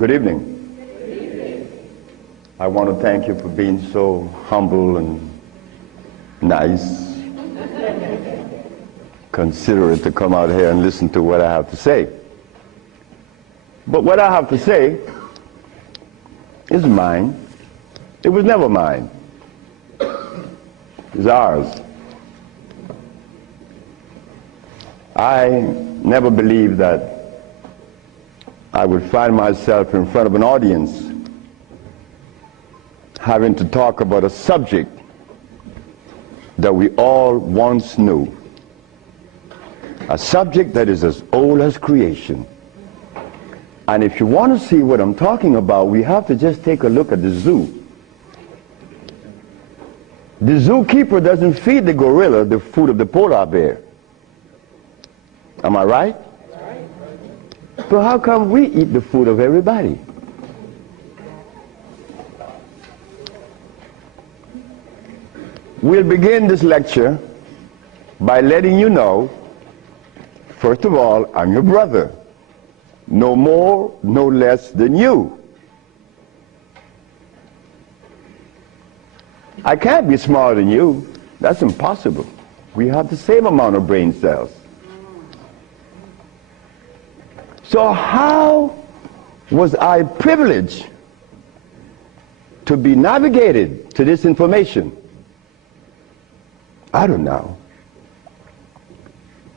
Good evening. Good evening. I want to thank you for being so humble and nice, considerate to come out here and listen to what I have to say. But what I have to say is mine. It was never mine. It's ours. I never believed that I would find myself in front of an audience having to talk about a subject that we all once knew. A subject that is as old as creation. And if you want to see what I'm talking about, we have to just take a look at the zoo. The zookeeper doesn't feed the gorilla the food of the polar bear. Am I right? So how come we eat the food of everybody? We'll begin this lecture by letting you know, first of all, I'm your brother. No more, no less than you. I can't be smarter than you. That's impossible. We have the same amount of brain cells. So how was I privileged to be navigated to this information? I don't know.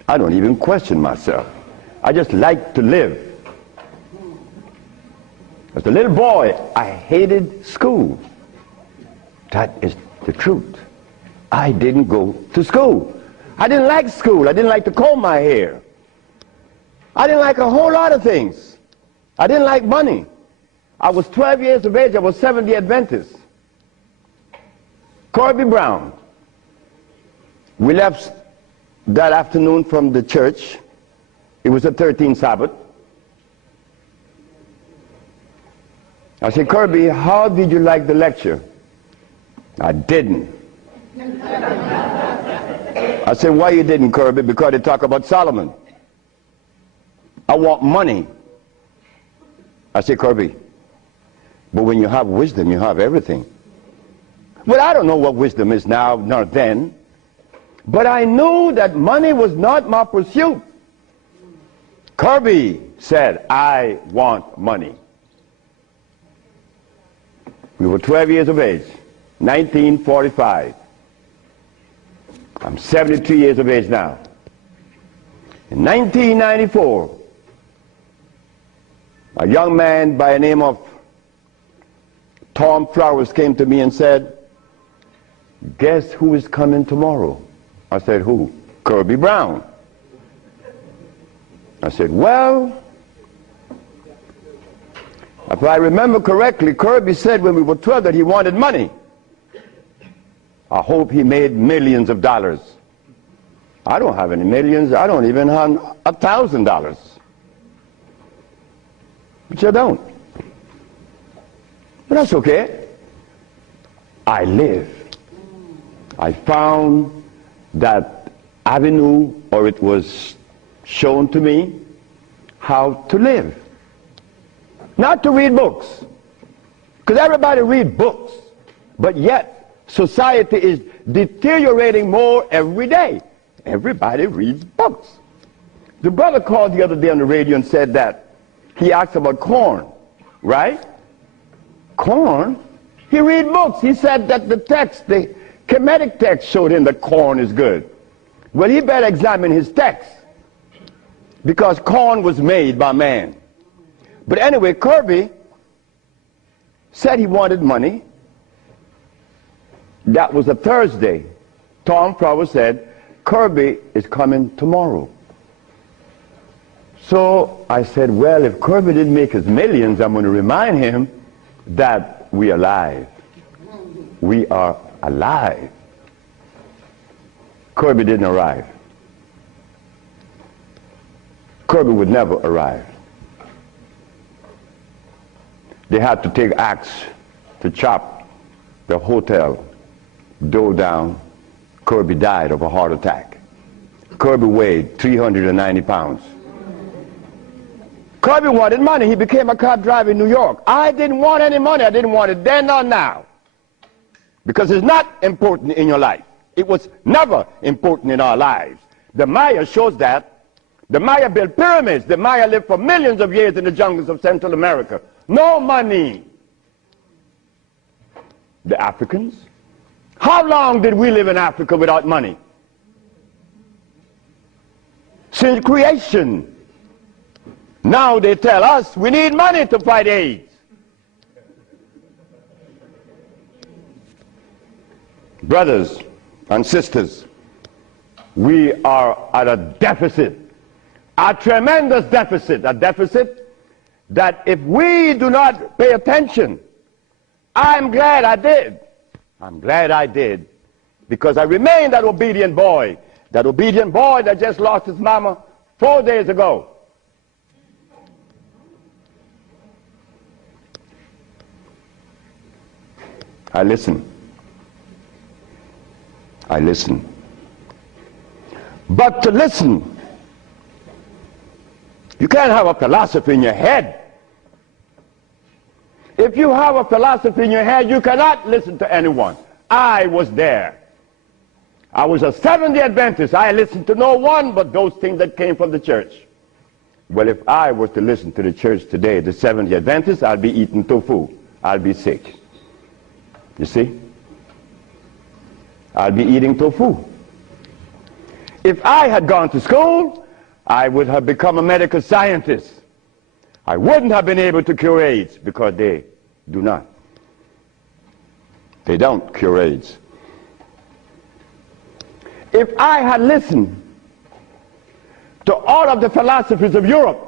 I don't even question myself. I just like to live. As a little boy, I hated school. That is the truth. I didn't go to school. I didn't like school. I didn't like to comb my hair. I didn't like a whole lot of things. I didn't like money. I was 12 years of age. I was Seventh-day Adventist. Corby Brown. We left that afternoon from the church. It was the 13th Sabbath. I said, Kirby, how did you like the lecture? I didn't. I said, why you didn't, Kirby? Because they talk about Solomon. I want money. I said, Kirby, but when you have wisdom, you have everything. Well, I don't know what wisdom is now, nor then. But I knew that money was not my pursuit. Kirby said, I want money. We were 12 years of age, 1945. I'm 73 years of age now. In 1994, a young man by the name of Tom Flowers came to me and said, guess who is coming tomorrow? I said, who? Kirby Brown. I said, well, if I remember correctly, Kirby said when we were 12 that he wanted money. I hope he made millions of dollars. I don't have any millions. I don't even have $1,000. Which I don't. But that's okay. I live. I found that avenue, or it was shown to me how to live. Not to read books. Because everybody reads books. But yet, society is deteriorating more every day. Everybody reads books. The brother called the other day on the radio and said that he asked about corn, right? Corn? He read books. He said that the text, the Kemetic text showed him that corn is good. Well, he better examine his text, because corn was made by man. But anyway, Kirby said he wanted money. That was a Thursday. Tom Flowers said, Kirby is coming tomorrow. So I said, well, if Kirby didn't make his millions, I'm going to remind him that we are alive. We are alive. Kirby didn't arrive. Kirby would never arrive. They had to take axe to chop the hotel door down. Kirby died of a heart attack. Kirby weighed 390 pounds. Kirby wanted money. He became a cab driver in New York. I didn't want any money. I didn't want it then or now. Because it's not important in your life. It was never important in our lives. The Maya shows that. The Maya built pyramids. The Maya lived for millions of years in the jungles of Central America. No money. The Africans? How long did we live in Africa without money? Since creation. Now they tell us we need money to fight AIDS. Brothers and sisters, we are at a deficit, a tremendous deficit, a deficit that if we do not pay attention, I'm glad I did. I'm glad I did, because I remain that obedient boy that just lost his mama 4 days ago. I listen. I listen. But to listen, you can't have a philosophy in your head. If you have a philosophy in your head, you cannot listen to anyone. I was there. I was a Seventh-day Adventist. I listened to no one but those things that came from the church. Well, if I was to listen to the church today, the Seventh-day Adventists, I'd be eating tofu. I'll be sick. You see? I'll be eating tofu. If I had gone to school, I would have become a medical scientist. I wouldn't have been able to cure AIDS, because they do not. They don't cure AIDS. If I had listened to all of the philosophies of Europe,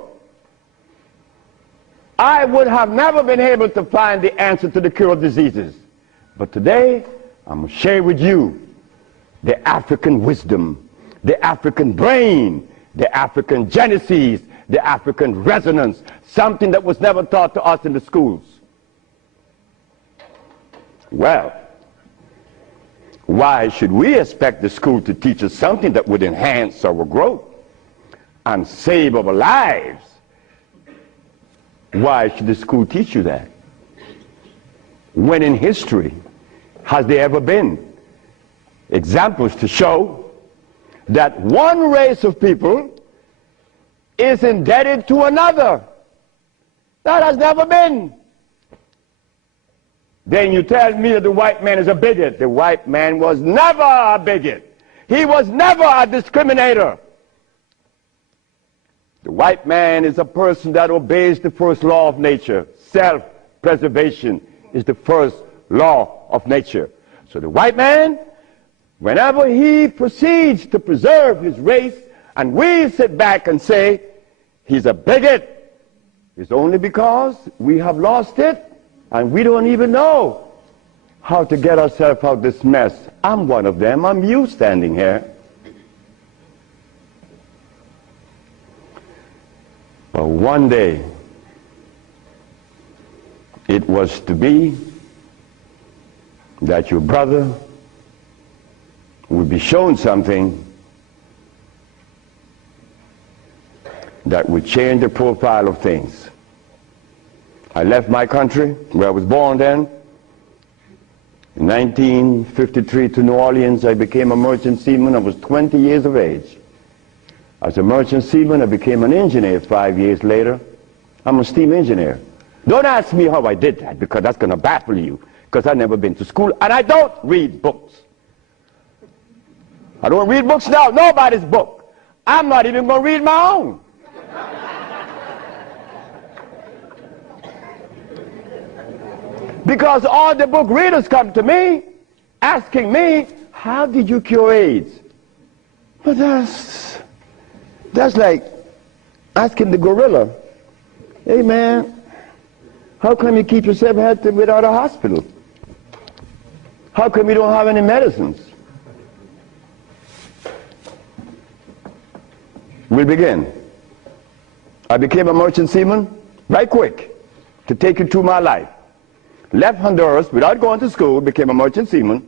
I would have never been able to find the answer to the cure of diseases. But today, I'm going to share with you the African wisdom, the African brain, the African genesis, the African resonance, something that was never taught to us in the schools. Well, why should we expect the school to teach us something that would enhance our growth and save our lives? Why should the school teach you that? When in history has there ever been examples to show that one race of people is indebted to another? That has never been. Then you tell me that the white man is a bigot. The white man was never a bigot. He was never a discriminator. The white man is a person that obeys the first law of nature. Self-preservation is the first law of nature. So the white man, whenever he proceeds to preserve his race, and we sit back and say he's a bigot, it's only because we have lost it and we don't even know how to get ourselves out of this mess. I'm one of them. I'm you standing here. But one day it was to be that your brother would be shown something that would change the profile of things. I left my country, where I was born then. In 1953 to New Orleans, I became a merchant seaman. I was 20 years of age. As a merchant seaman, I became an engineer 5 years later. I'm a steam engineer. Don't ask me how I did that, because that's going to baffle you, because I've never been to school, and I don't read books. I don't read books now, nobody's book. I'm not even going to read my own. Because all the book readers come to me asking me, how did you cure AIDS? But that's like asking the gorilla, hey man, how come you keep yourself healthy without a hospital? How come you don't have any medicines? We'll begin. I became a merchant seaman right quick to take you through my life. Left Honduras without going to school, became a merchant seaman,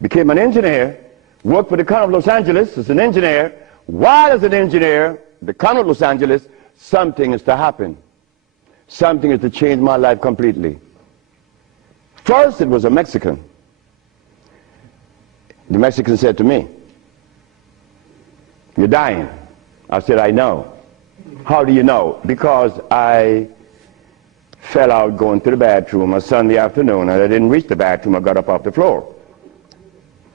became an engineer, worked for the County of Los Angeles as an engineer. While as an engineer, the County of Los Angeles something is to happen. Something is to change my life completely. First, it was a Mexican. The Mexican said to me, "You're dying." I said, "I know." "How do you know?" "Because I fell out going to the bathroom a Sunday afternoon, and I didn't reach the bathroom. I got up off the floor.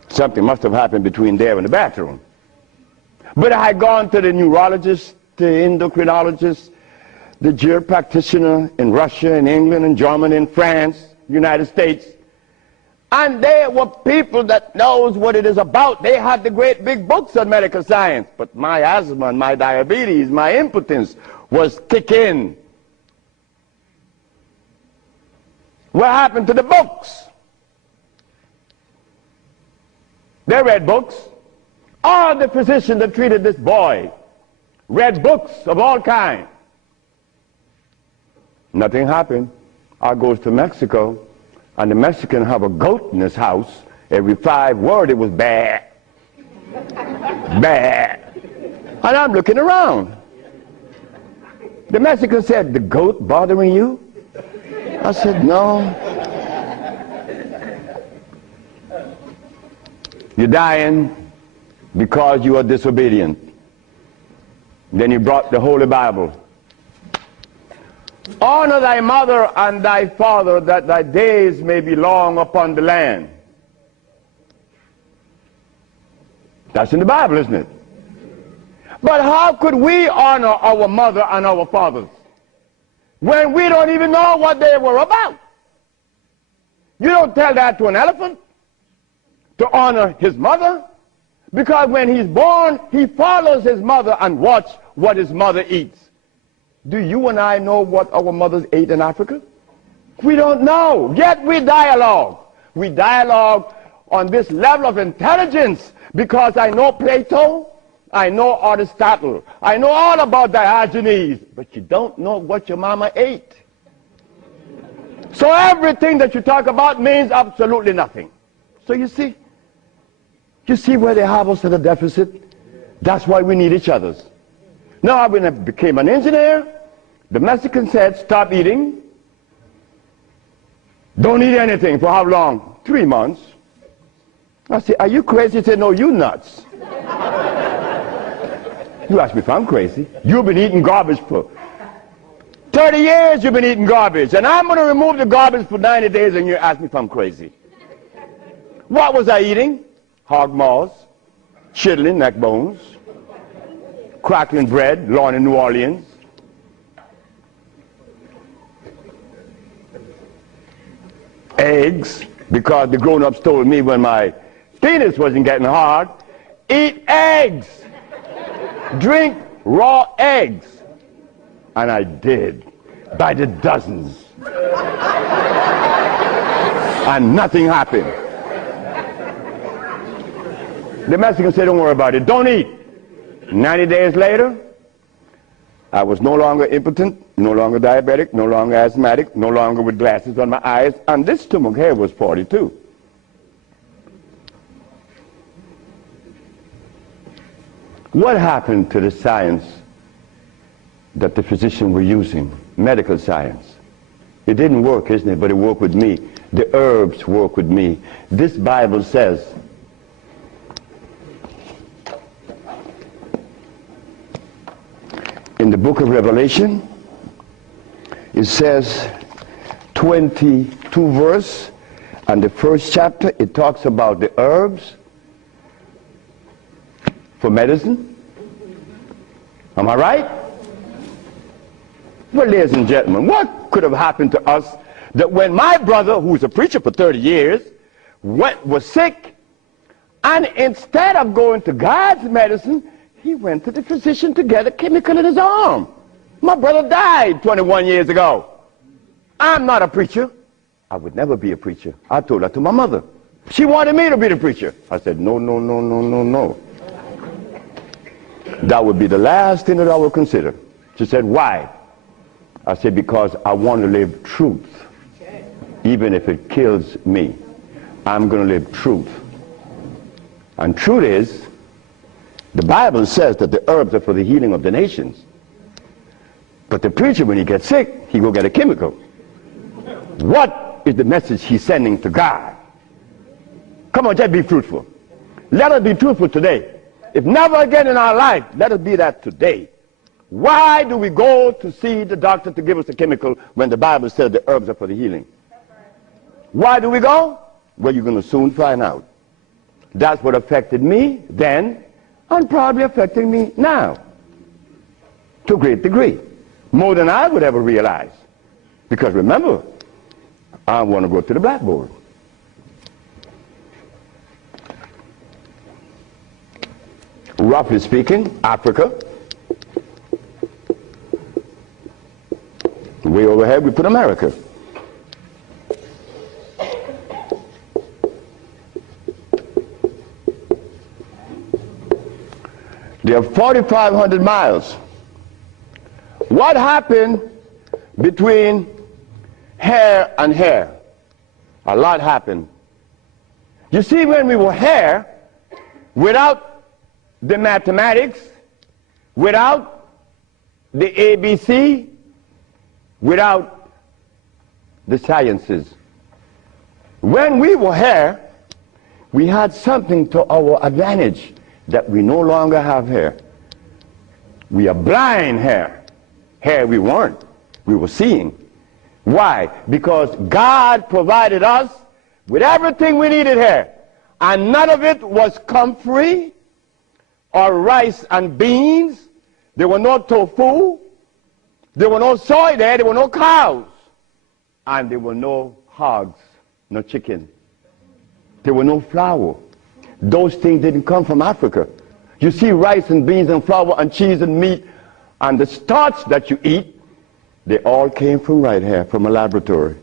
Something must have happened between there and the bathroom." But I had gone to the neurologist, the endocrinologist, the jail practitioner in Russia, in England, in Germany, in France, United States. And they were people that knows what it is about. They had the great big books on medical science. But my asthma and my diabetes, my impotence was kicking. What happened to the books? They read books. All the physicians that treated this boy read books of all kinds. Nothing happened. I goes to Mexico, and the Mexican have a goat in his house. Every 5 words it was bad, bad. And I'm looking around. The Mexican said, "The goat bothering you?" I said, "No." "You're dying because you are disobedient." Then he brought the Holy Bible. "Honor thy mother and thy father, that thy days may be long upon the land." That's in the Bible, isn't it? But how could we honor our mother and our fathers when we don't even know what they were about? You don't tell that to an elephant, to honor his mother, because when he's born, he follows his mother and watch what his mother eats. Do you and I know what our mothers ate in Africa? We don't know, yet we dialogue. We dialogue on this level of intelligence because I know Plato, I know Aristotle, I know all about Diogenes, but you don't know what your mama ate. So everything that you talk about means absolutely nothing. So you see where they have us at a deficit? That's why we need each other. Now, when I became an engineer, the Mexican said, "Stop eating. Don't eat anything." For how long? 3 months. I said, "Are you crazy?" He said, "No, you nuts." You ask me if I'm crazy. You've been eating garbage for 30 years. You've been eating garbage. And I'm going to remove the garbage for 90 days, and you ask me if I'm crazy. What was I eating? Hog maws, chitlin, neck bones, crackling bread, lawn in New Orleans. Eggs, because the grown-ups told me when my penis wasn't getting hard, eat eggs, drink raw eggs. And I did, by the dozens. And nothing happened. The Mexican said, "Don't worry about it, don't eat." 90 days later, I was no longer impotent, no longer diabetic, no longer asthmatic, no longer with glasses on my eyes, and this stomach hair was 42. What happened to the science that the physicians were using, medical science? It didn't work, isn't it? But it worked with me. The herbs work with me. This Bible says, in the book of Revelation, it says 22 verse, and the first chapter, it talks about the herbs for medicine. Am I right? Well, ladies and gentlemen, what could have happened to us that when my brother, who's a preacher for 30 years, was sick, and instead of going to God's medicine, he went to the physician to get a chemical in his arm. My brother died 21 years ago. I'm not a preacher. I would never be a preacher. I told that to my mother. She wanted me to be the preacher. I said, no, no, no, no, no, no. That would be the last thing that I would consider. She said, "Why?" I said, "Because I want to live truth. Even if it kills me, I'm going to live truth." And truth is, the Bible says that the herbs are for the healing of the nations. But the preacher, when he gets sick, he go get a chemical. What is the message he's sending to God? Come on, just be fruitful. Let us be truthful today. If never again in our life, let us be that today. Why do we go to see the doctor to give us a chemical when the Bible says the herbs are for the healing? Why do we go? Well, you're going to soon find out. That's what affected me then and probably affecting me now to a great degree. More than I would ever realize. Because remember, I want to go to the blackboard. Roughly speaking, Africa. Way overhead we put America. They are 4,500 miles. What happened between here and here? A lot happened. You see, when we were here, without the mathematics, without the ABC, without the sciences, when we were here, we had something to our advantage that we no longer have here. We are blind here. Here we weren't. We were seeing. Why? Because God provided us with everything we needed here. And none of it was comfrey or rice and beans. There were no tofu. There were no soy there. There were no cows. And there were no hogs, no chicken. There were no flour. Those things didn't come from Africa. You see, rice and beans and flour and cheese and meat and the starch that you eat, they all came from right here, from a laboratory.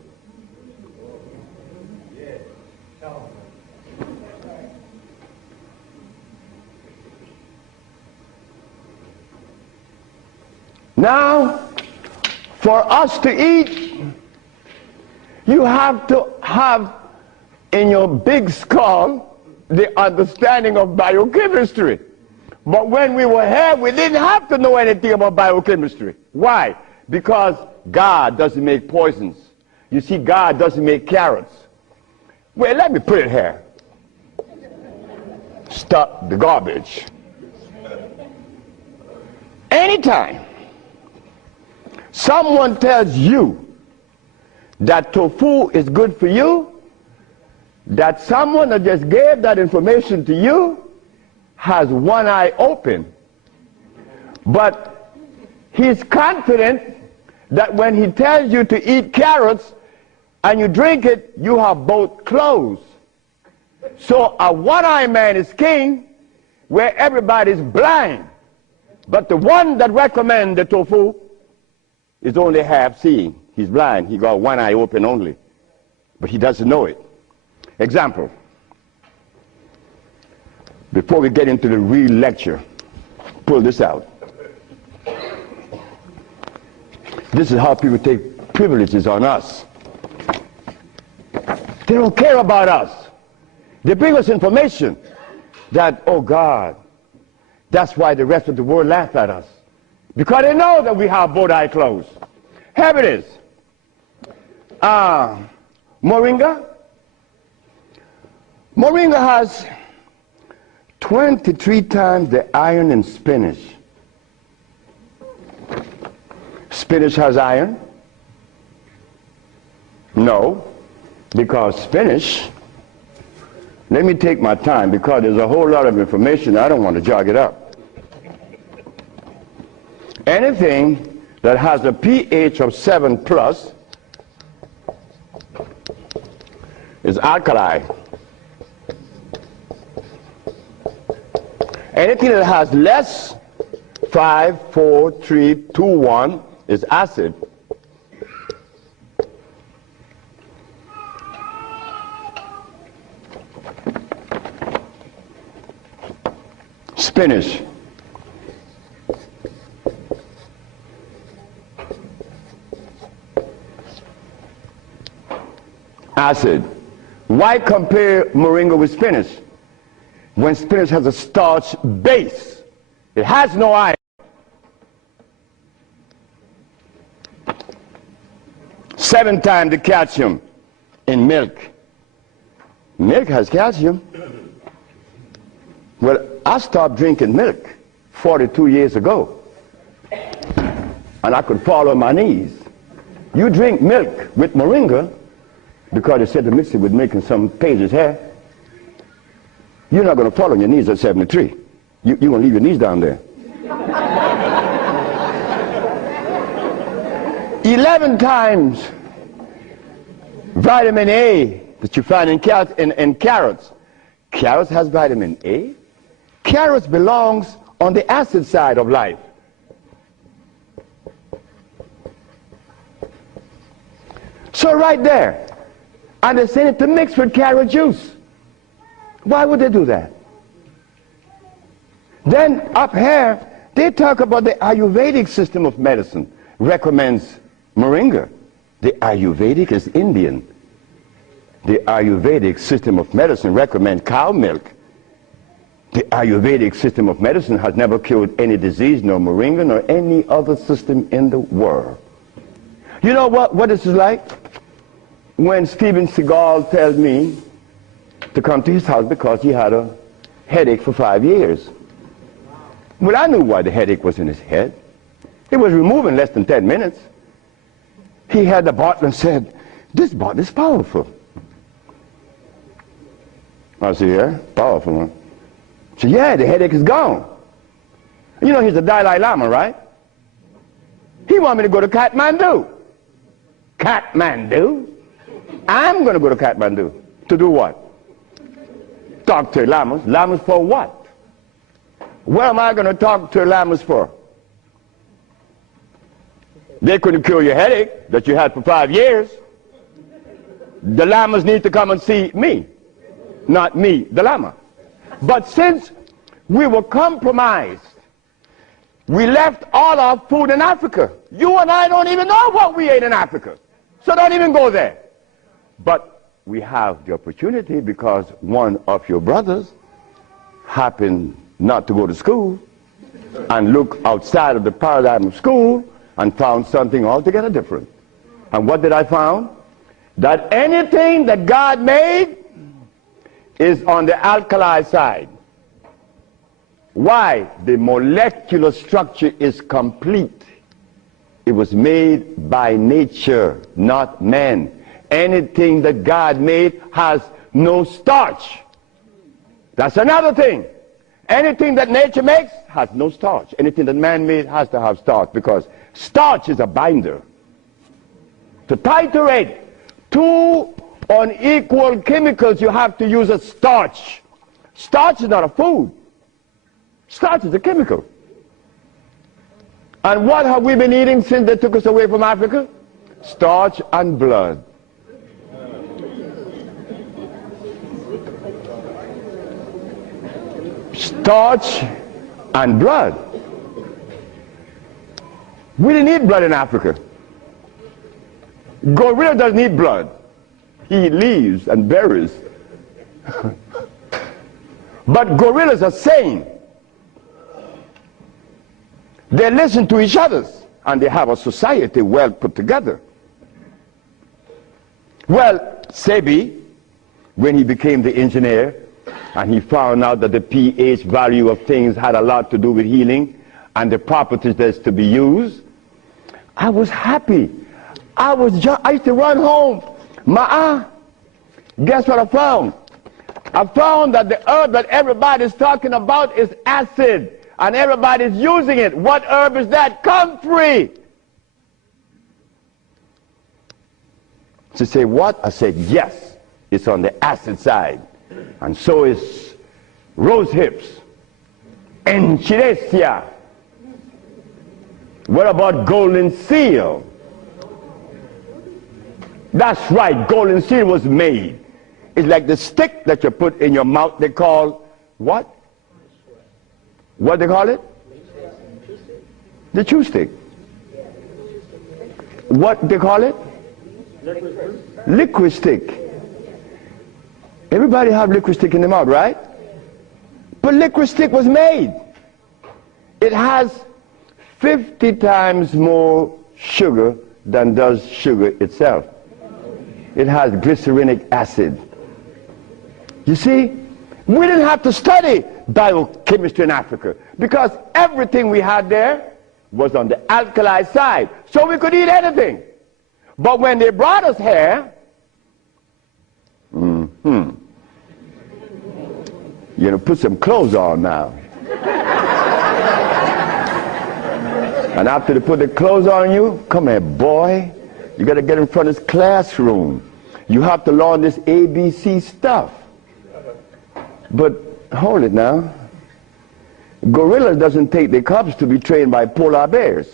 Now, for us to eat, you have to have in your big skull the understanding of biochemistry. But when we were here, we didn't have to know anything about biochemistry. Why? Because God doesn't make poisons. You see, God doesn't make carrots. Well, let me put it here. Stop the garbage. Anytime someone tells you that tofu is good for you, that someone that just gave that information to you has one eye open. But he's confident that when he tells you to eat carrots and you drink it, you have both closed. So a one-eye man is king where everybody's blind. But the one that recommends the tofu is only half seeing. He's blind. He got one eye open only. But he doesn't know it. Example. Before we get into the real lecture, pull this out. This is how people take privileges on us. They don't care about us. They bring us information that, oh God, that's why the rest of the world laugh at us. Because they know that we have both eyes closed. Here it is. Moringa. Moringa has 23 times the iron in spinach. Spinach has iron? No, because spinach, let me take my time because there's a whole lot of information. I don't want to jog it up. Anything that has a pH of 7 plus is alkali. Anything that has less, 5, 4, 3, 2, 1, is acid. Spinach. Acid. Why compare moringa with spinach? When spinach has a starch base, it has no iron. 7 times the calcium in milk. Milk has calcium. Well, I stopped drinking milk 42 years ago, and I could fall on my knees. You drink milk with moringa, because they said to mix it with milk and some pages hair, you're not going to fall on your knees at 73. You're going to leave your knees down there. 11 times vitamin A that you find in carrots. Carrots has vitamin A. Carrots belongs on the acid side of life. So right there, and they say it to mix with carrot juice. Why would they do that? Then up here, they talk about the Ayurvedic system of medicine recommends moringa. The Ayurvedic is Indian. The Ayurvedic system of medicine recommends cow milk. The Ayurvedic system of medicine has never cured any disease, nor moringa, nor any other system in the world. You know what this is like? When Steven Seagal tells me to come to his house because he had a headache for 5 years. Well, I knew why the headache was in his head. It was removed in less than 10 minutes. He had the bottle and said, "This bottle is powerful." I said, "Yeah, powerful, huh?" He said, "Yeah, the headache is gone." You know, he's the Dalai Lama, right? He wanted me to go to Kathmandu. Kathmandu? I'm going to go to Kathmandu. To do what? Talk to lamas. Lamas for what? What am I going to talk to lamas for? They couldn't cure your headache that you had for 5 years. The lamas need to come and see me, not me, the lama. But since we were compromised, we left all our food in Africa. You and I don't even know what we ate in Africa. So don't even go there. But we have the opportunity because one of your brothers happened not to go to school and look outside of the paradigm of school and found something altogether different. And what did I find? That anything that God made is on the alkali side. Why? The molecular structure is complete. It was made by nature, not man. Anything that God made has no starch. That's another thing. Anything that nature makes has no starch. Anything that man made has to have starch, because starch is a binder. To titrate two unequal chemicals, you have to use a starch. Starch is not a food. Starch is a chemical. And what have we been eating since they took us away from Africa? Starch and blood. Starch and blood. We didn't eat blood in Africa. Gorilla doesn't eat blood. He eats leaves and berries. But gorillas are sane. They listen to each other, and they have a society well put together. Well, Sebi, when he became the engineer, and he found out that the pH value of things had a lot to do with healing and the properties that's to be used, I was happy. I used to run home. Guess what I found? I found that the herb that everybody's talking about is acid, and everybody's using it. What herb is that? Comfrey. She said, what? I said, yes, it's on the acid side. And so is rose hips, enchilesia. What about golden seal? That's right, golden seal was made. It's like the stick that you put in your mouth. They call what? What they call it? The chew stick. What they call it? Liquid stick. Everybody have liquid stick in the mouth, right? But liquid stick was made. It has 50 times more sugar than does sugar itself. It has glycerinic acid. You see, we didn't have to study biochemistry in Africa because everything we had there was on the alkali side, so we could eat anything. But when they brought us here, put some clothes on now. And after they put the clothes on you, come here, boy. You got to get in front of this classroom. You have to learn this ABC stuff. But hold it now. Gorillas doesn't take their cubs to be trained by polar bears.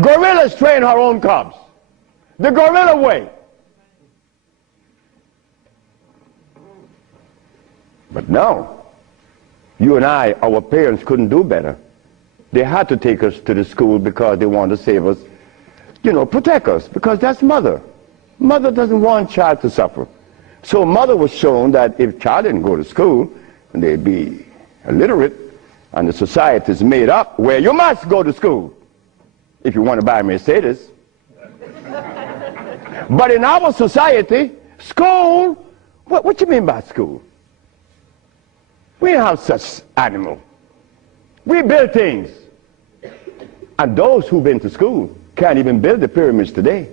Gorillas train her own cubs. The gorilla way. But no. You and I, our parents couldn't do better. They had to take us to the school because they wanted to save us, protect us, because that's mother. Mother doesn't want child to suffer. So mother was shown that if child didn't go to school, they'd be illiterate, and the society is made up where you must go to school if you want to buy a Mercedes. But in our society, school, what you mean by school? We don't have such animal. We build things. And those who've been to school can't even build the pyramids today.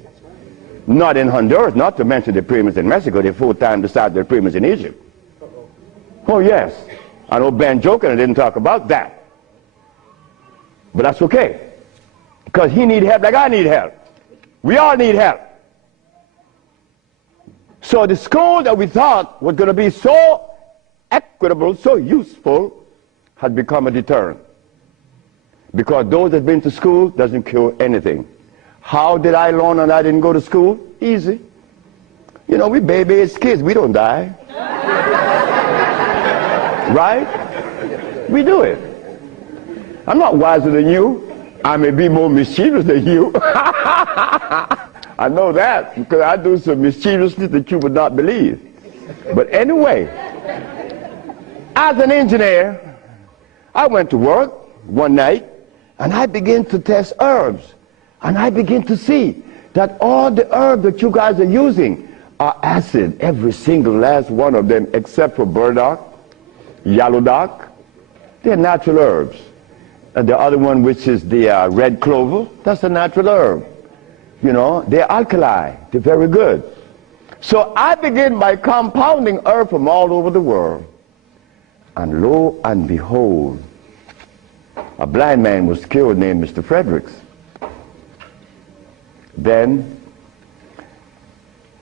Not in Honduras, not to mention the pyramids in Mexico. They're 4 times the size of the pyramids in Egypt. Oh, yes. I know Ben joking and didn't talk about that. But that's okay. Because he need help like I need help. We all need help. So the school that we thought was going to be so equitable, so useful, has become a deterrent. Because those that have been to school doesn't cure anything. How did I learn and I didn't go to school? Easy. We baby-aged kids. We don't die. Right? We do it. I'm not wiser than you. I may be more mischievous than you. I know that because I do some mischievousness that you would not believe. But anyway, as an engineer, I went to work one night and I began to test herbs. And I begin to see that all the herbs that you guys are using are acid, every single last one of them, except for burdock, yellow dock. They're natural herbs. And the other one, which is the red clover, that's a natural herb. They're alkali. They're very good. So I begin by compounding herbs from all over the world. And lo and behold, a blind man was killed named Mr. Fredericks. Then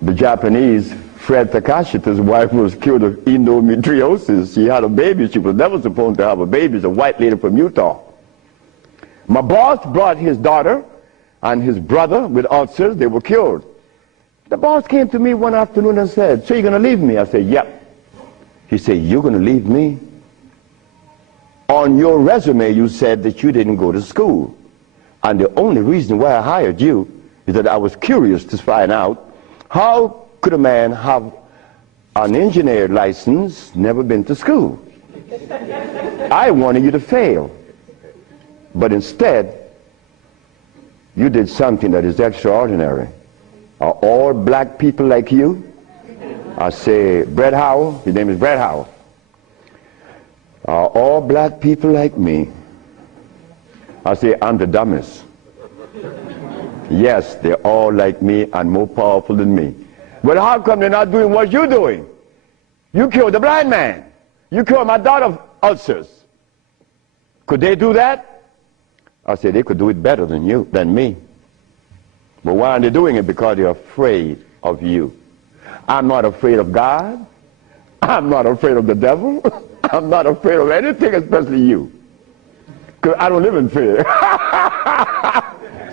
the Japanese, Fred Takashita's wife, was killed of endometriosis. She had a baby. She was never supposed to have a baby. It's a white lady from Utah. My boss brought his daughter and his brother with ulcers. They were cured. The boss came to me one afternoon and said, "So you're going to leave me?" I said, "Yep." He said, "You're going to leave me? On your resume, you said that you didn't go to school. And the only reason why I hired you is that I was curious to find out how could a man have an engineer license, never been to school. I wanted you to fail. But instead, you did something that is extraordinary. Are all black people like you?" I say, "Brett Howell," his name is Brett Howell. "Are all black people like me?" I say, "I'm the dumbest." "Yes, they're all like me and more powerful than me." "But how come they're not doing what you're doing? You killed the blind man. You killed my daughter of ulcers. Could they do that?" I said, "They could do it better than me. But why are they doing it? Because they're afraid of you. I'm not afraid of God. I'm not afraid of the devil. I'm not afraid of anything, especially you. Because I don't live in fear."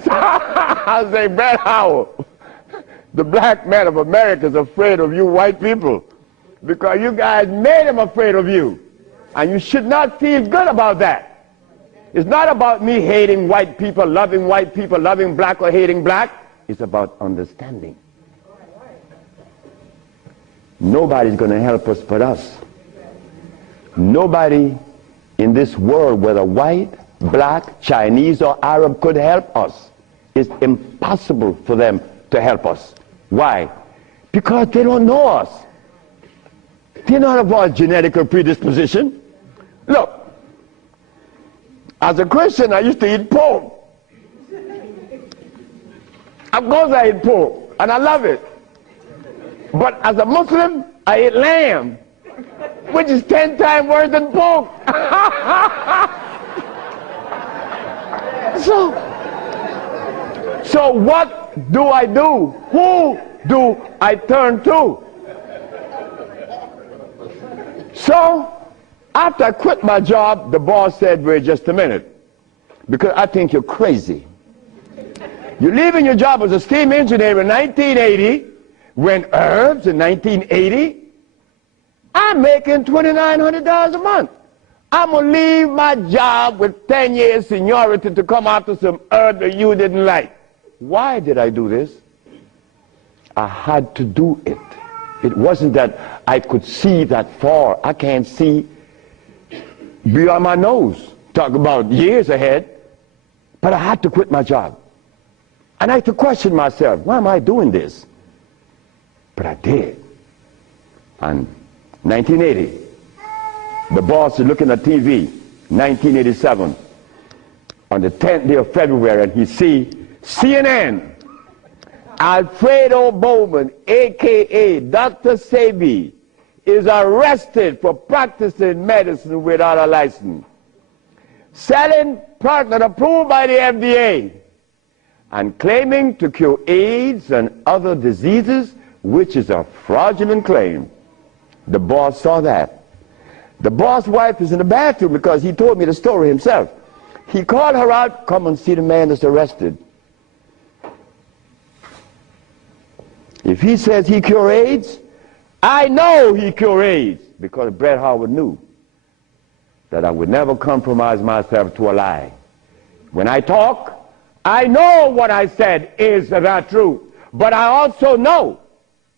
So I say, "Brett Howell, the black man of America is afraid of you white people because you guys made him afraid of you. And you should not feel good about that. It's not about me hating white people, loving black or hating black. It's about understanding. Nobody's going to help us but us. Nobody in this world, whether white, black, Chinese, or Arab, could help us. it's impossible for them to help us. Why? Because they don't know us. They don't have our genetic predisposition. Look, as a Christian, I used to eat pork. Of course I eat pork, and I love it. But as a Muslim, I eat lamb, which is 10 times worse than pork. So what do I do? Who do I turn to? So after I quit my job, the boss said, wait just a minute, because I think you're crazy. You're leaving your job as a steam engineer in 1980, when herbs in 1980, I'm making $2,900 a month. I'm going to leave my job with 10 years seniority to come after some herb that you didn't like. Why did I do this? I had to do it. It wasn't that I could see that far. I can't see beyond my nose. Talk about years ahead. But I had to quit my job. And I had to question myself, why am I doing this? But I did. And 1980, the boss is looking at TV, 1987, on the 10th day of February, and he see CNN, Alfredo Bowman, a.k.a. Dr. Sebi, is arrested for practicing medicine without a license, selling product not approved by the FDA, and claiming to cure AIDS and other diseases, which is a fraudulent claim. The boss saw that. The boss' wife is in the bathroom because he told me the story himself. He called her out, come and see the man that's arrested. If he says he cure AIDS, I know he cure AIDS, because Bret Howard knew that I would never compromise myself to a lie. When I talk, I know what I said is not true, but I also know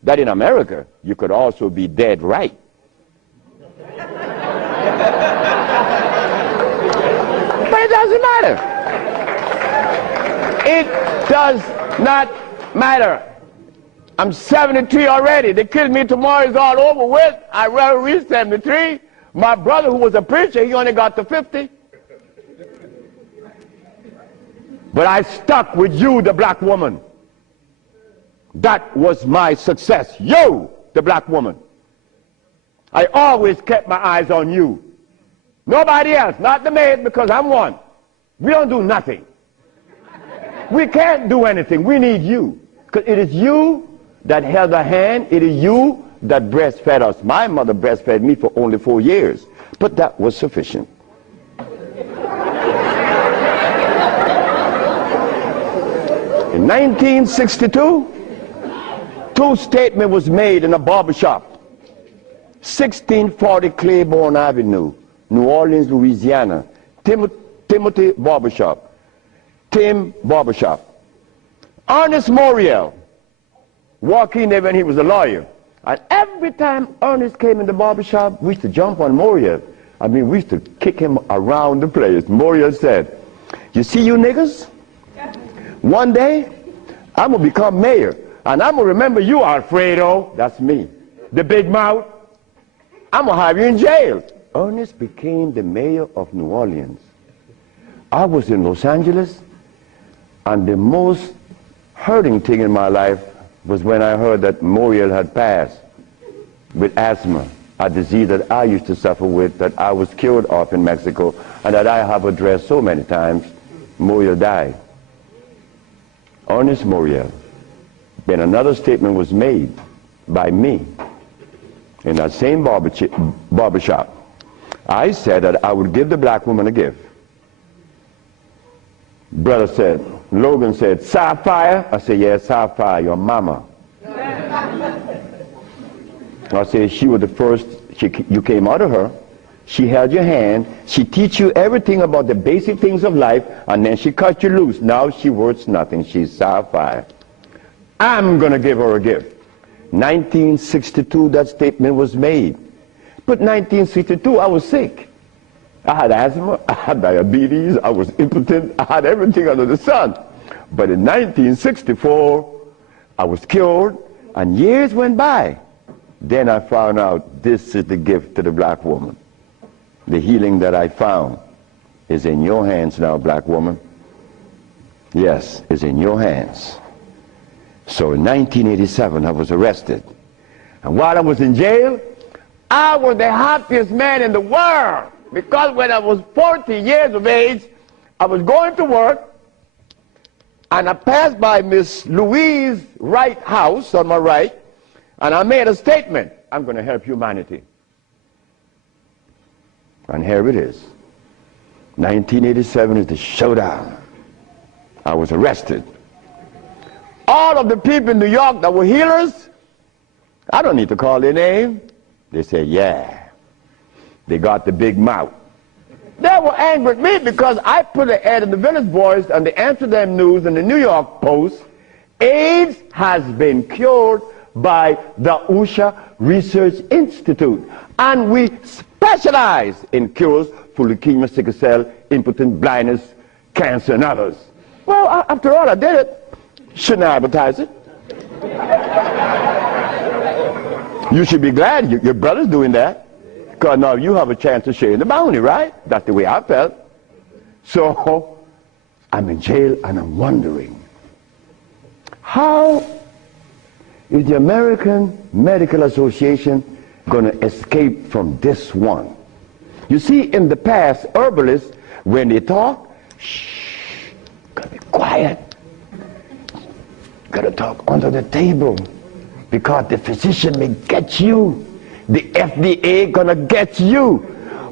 that in America, you could also be dead right. But it doesn't matter. It does not matter. I'm 73 already. They killed me tomorrow, it's all over with. I rather reach 73. My brother, who was a preacher, he only got to 50. But I stuck with you, the black woman. That was my success. You, the black woman. I always kept my eyes on you. Nobody else, not the maid, because I'm one. We don't do nothing. We can't do anything. We need you. Because it is you that held the hand. It is you that breastfed us. My mother breastfed me for only 4 years. But that was sufficient. In 1962, two statements was made in a barbershop. 1640 Claiborne Avenue, New Orleans, Louisiana. Timothy Barbershop. Tim Barbershop. Ernest Moriel walked in there when he was a lawyer. And every time Ernest came in the barbershop, we used to jump on Moriel. I mean, we used to kick him around the place. Moriel said, you see you niggas? One day, I'm going to become mayor. And I'm going to remember you, Alfredo. That's me. The big mouth. I'm going to have you in jail. Ernest became the mayor of New Orleans. I was in Los Angeles, and the most hurting thing in my life was when I heard that Moriel had passed with asthma, a disease that I used to suffer with, that I was cured of in Mexico, and that I have addressed so many times. Moriel died. Ernest Moriel. Then another statement was made by me in that same barbershop. I said that I would give the black woman a gift. Brother said, Logan said, Sapphire? I said, yes, Sapphire, your mama. I said, she was the first, you came out of her. She held your hand. She teach you everything about the basic things of life, and then she cut you loose. Now she worth nothing. She's Sapphire. I'm going to give her a gift. 1962, that statement was made. But 1962, I was sick. I had asthma, I had diabetes, I was impotent, I had everything under the sun. But in 1964, I was cured, and years went by. Then I found out this is the gift to the black woman. The healing that I found is in your hands now, black woman. Yes, it's in your hands. So in 1987, I was arrested. And while I was in jail, I was the happiest man in the world. Because when I was 40 years of age, I was going to work, and I passed by Miss Louise Wright's house on my right, and I made a statement: I'm going to help humanity. And here it is. 1987 is the showdown. I was arrested. All of the people in New York that were healers, I don't need to call their name. They said, yeah. They got the big mouth. They were angry at me because I put an ad in the Village Voice and the Amsterdam News and the New York Post. AIDS has been cured by the USHA Research Institute. And we specialize in cures for leukemia, sickle cell, impotence, blindness, cancer, and others. Well, after all, I did it. Shouldn't I advertise it? You should be glad your brother's doing that. Because now you have a chance to share in the bounty, right? That's the way I felt. So I'm in jail and I'm wondering, how is the American Medical Association going to escape from this one? You see, in the past, herbalists, when they talk, shh, gotta be quiet. Gotta talk under the table, because the physician may get you. The FDA gonna get you.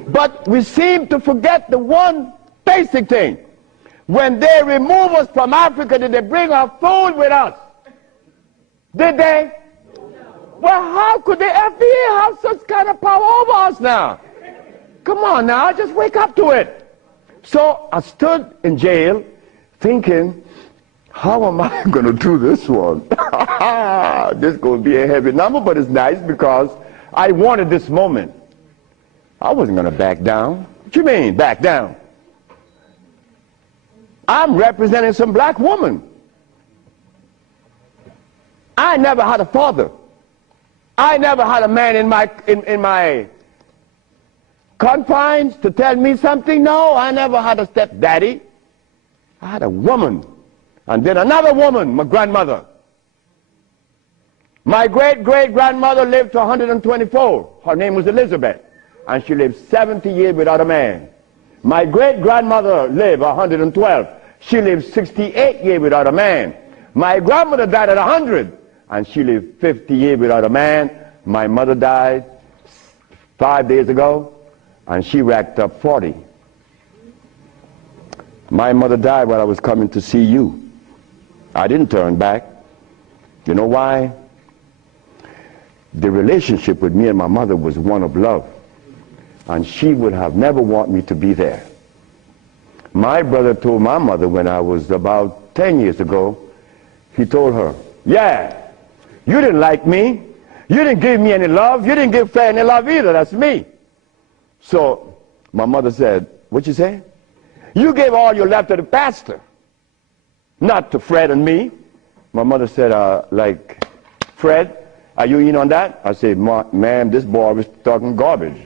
But we seem to forget the one basic thing. When they remove us from Africa, did they bring our food with us? Did they? Well, how could the FDA have such kind of power over us now? Come on now, just wake up to it. So I stood in jail thinking, how am I going to do this one? This is going to be a heavy number, but it's nice because I wanted this moment. I wasn't going to back down. What you mean, back down? I'm representing some black woman. I never had a father. I never had a man in my confines to tell me something. No, I never had a stepdaddy. I had a woman. And then another woman, my grandmother. My great-great-grandmother lived to 124. Her name was Elizabeth. And she lived 70 years without a man. My great-grandmother lived 112. She lived 68 years without a man. My grandmother died at 100. And she lived 50 years without a man. My mother died 5 days ago. And she racked up 40. My mother died while I was coming to see you. I didn't turn back. You know why? The relationship with me and my mother was one of love. And she would have never wanted me to be there. My brother told my mother when I was about 10 years ago, he told her, yeah, you didn't like me. You didn't give me any love. You didn't give Fred any love either. That's me. So my mother said, what you say? You gave all your love to the pastor, not to Fred and me. My mother said, like, Fred, are you in on that? I said, ma'am, this boy was talking garbage.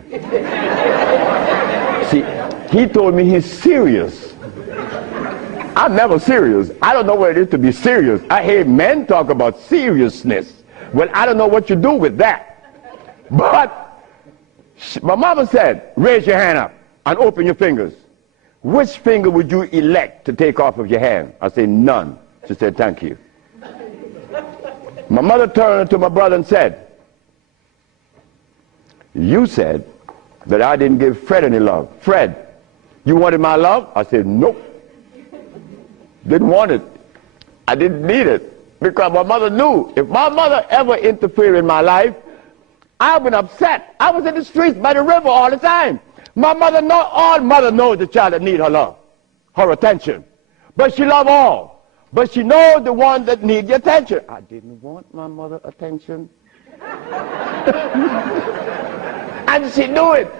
See, he told me he's serious. I'm never serious. I don't know what it is to be serious. I hear men talk about seriousness. Well, I don't know what you do with that. But my mama said, raise your hand up and open your fingers. Which finger would you elect to take off of your hand? I said, none. She said, thank you. My mother turned to my brother and said, you said that I didn't give Fred any love. Fred, you wanted my love? I said, nope. Didn't want it. I didn't need it. Because my mother knew if my mother ever interfered in my life, I've been upset. I was in the streets by the river all the time. My mother all mother knows the child that need her love, her attention. But she love all. But she knows the one that need the attention. I didn't want my mother attention. And she knew it.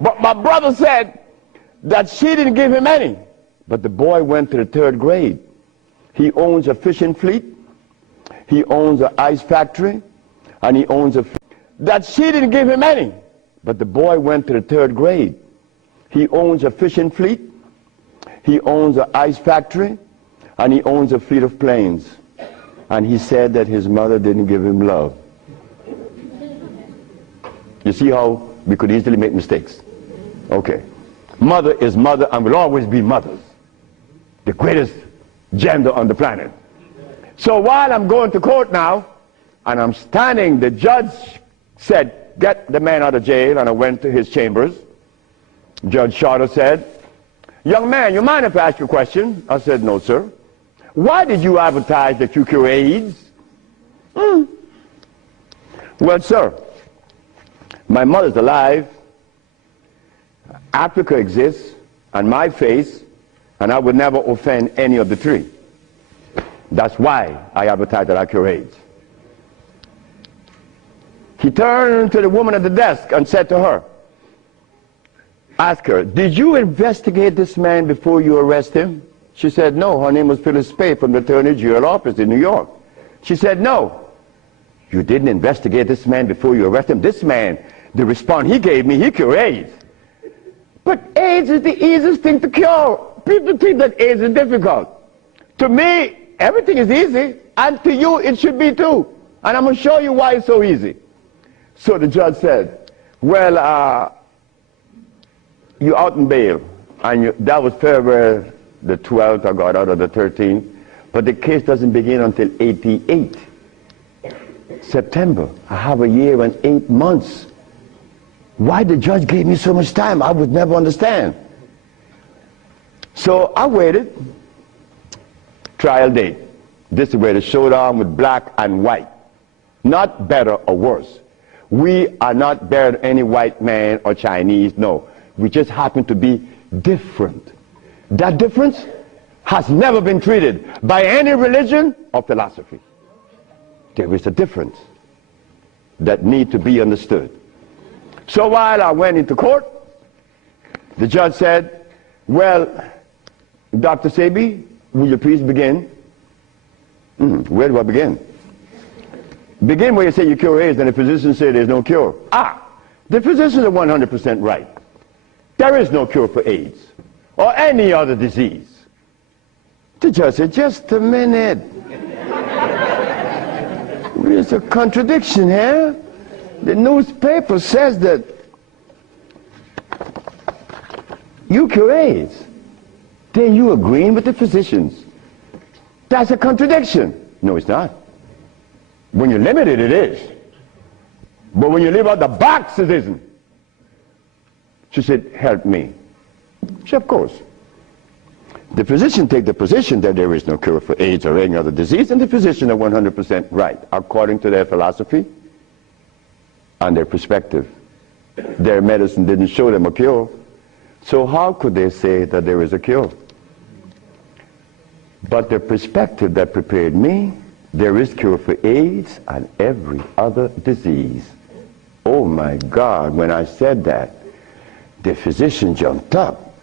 But my brother said that she didn't give him any. But the boy went to the 3rd grade. He owns a fishing fleet, he owns an ice factory, and he owns that she didn't give him any. But the boy went to the 3rd grade. He owns a fishing fleet, he owns an ice factory, and he owns a fleet of planes. And he said that his mother didn't give him love. You see how we could easily make mistakes? Okay. Mother is mother and will always be mothers. The greatest gender on the planet. So while I'm going to court now, and I'm standing, the judge said, get the man out of jail, and I went to his chambers. Judge Shorter said, young man, you mind if I ask you a question? I said, no, sir. Why did you advertise that you cure AIDS? Well, sir, my mother's alive, Africa exists, and my face, and I would never offend any of the three. That's why I advertise that I cure AIDS. He turned to the woman at the desk and said to her, ask her, did you investigate this man before you arrest him? She said, no. Her name was Phyllis Spade from the Attorney General office in New York. She said, no. You didn't investigate this man before you arrest him? This man, the response he gave me, he cured AIDS. But AIDS is the easiest thing to cure. People think that AIDS is difficult. To me, everything is easy, and to you it should be too. And I'm going to show you why it's so easy. So the judge said, well, you're out in bail. And that was February the 12th, I got out of the 13th. But the case doesn't begin until 88. September. I have a year and 8 months. Why the judge gave me so much time, I would never understand. So I waited. Trial date. This is where the showdown with black and white. Not better or worse. We are not better than any white man or Chinese, no. We just happen to be different. That difference has never been treated by any religion or philosophy. There is a difference that needs to be understood. So while I went into court, the judge said, well, Dr. Sebi, will you please begin? Where do I begin? Begin where you say you cure AIDS and the physician said there's no cure. The physicians are 100% right. There is no cure for AIDS or any other disease. The judge said, just a minute. There's a contradiction here. The newspaper says that you cure AIDS. Then you agreeing with the physicians. That's a contradiction. No, it's not. When you're limited, it is. But when you leave out the box, it isn't. She said, help me. She said, of course. The physician take the position that there is no cure for AIDS or any other disease, and the physician are 100% right, according to their philosophy and their perspective. Their medicine didn't show them a cure. So how could they say that there is a cure? But the perspective that prepared me, there is cure for AIDS and every other disease. Oh my God, when I said that, the physician jumped up.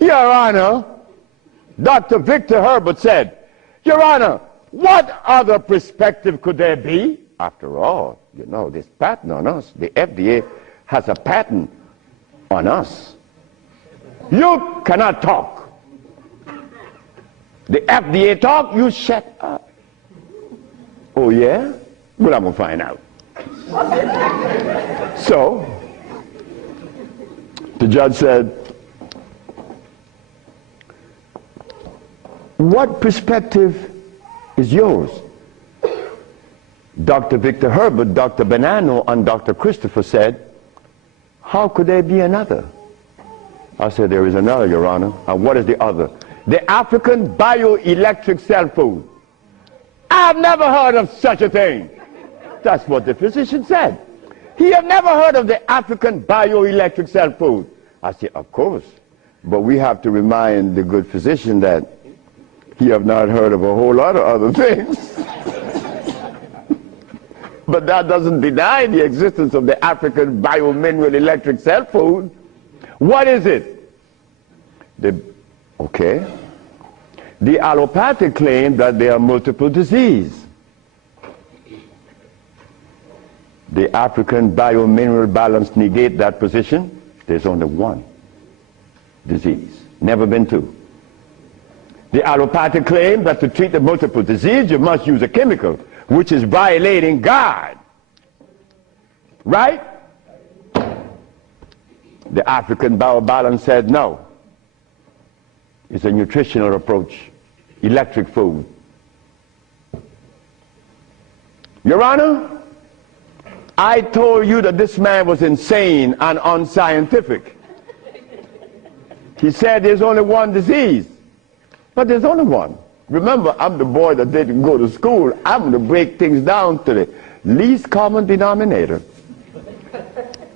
Your Honor, Dr. Victor Herbert said, Your Honor, what other perspective could there be? After all, you know, this patent on us, the FDA has a patent on us. You cannot talk. The FDA talk, you shut up. Oh yeah? Well, I'm going to find out. So, the judge said, what perspective is yours? Dr. Victor Herbert, Dr. Bonanno, and Dr. Christopher said, how could there be another? I said, there is another, Your Honor. And what is the other? The African bioelectric cell food. I've never heard of such a thing. That's what the physician said. He had never heard of the African bioelectric cell food. I said, of course. But we have to remind the good physician that he have not heard of a whole lot of other things. But that doesn't deny the existence of the African biomineral electric cell food. What is it? Okay. The allopathic claim that there are multiple diseases. The African biomineral balance negate that position. There's only one disease, never been two. The allopathic claim that to treat the multiple disease you must use a chemical, which is violating God. Right? The African biobalance said no. It's a nutritional approach, electric food. Your Honor, I told you that this man was insane and unscientific. He said there's only one disease, but there's only one. Remember, I'm the boy that didn't go to school. I'm going to break things down to the least common denominator.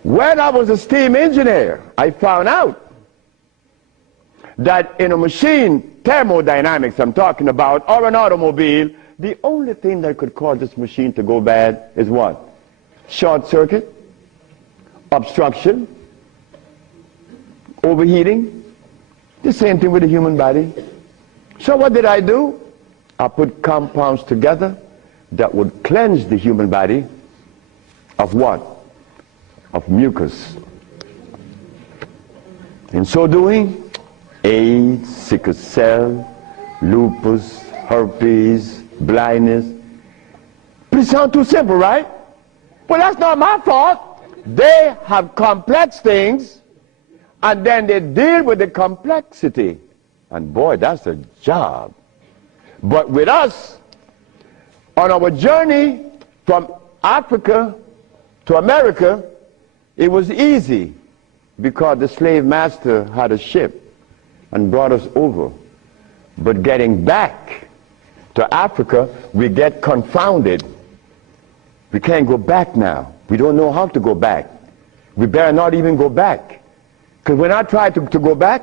When I was a steam engineer, I found out that in a machine, thermodynamics I'm talking about, or an automobile, the only thing that could cause this machine to go bad is what? Short circuit, obstruction, overheating. The same thing with the human body. So what did I do? I put compounds together that would cleanse the human body of what? Of mucus. In so doing, AIDS, sickle cell, lupus, herpes, blindness. But it sounds too simple, right? Well, that's not my fault. They have complex things, and then they deal with the complexity. And boy, that's a job. But with us, on our journey from Africa to America, it was easy because the slave master had a ship and brought us over. But getting back to Africa, we get confounded. We can't go back now. We don't know how to go back. We better not even go back. Because when I tried to go back,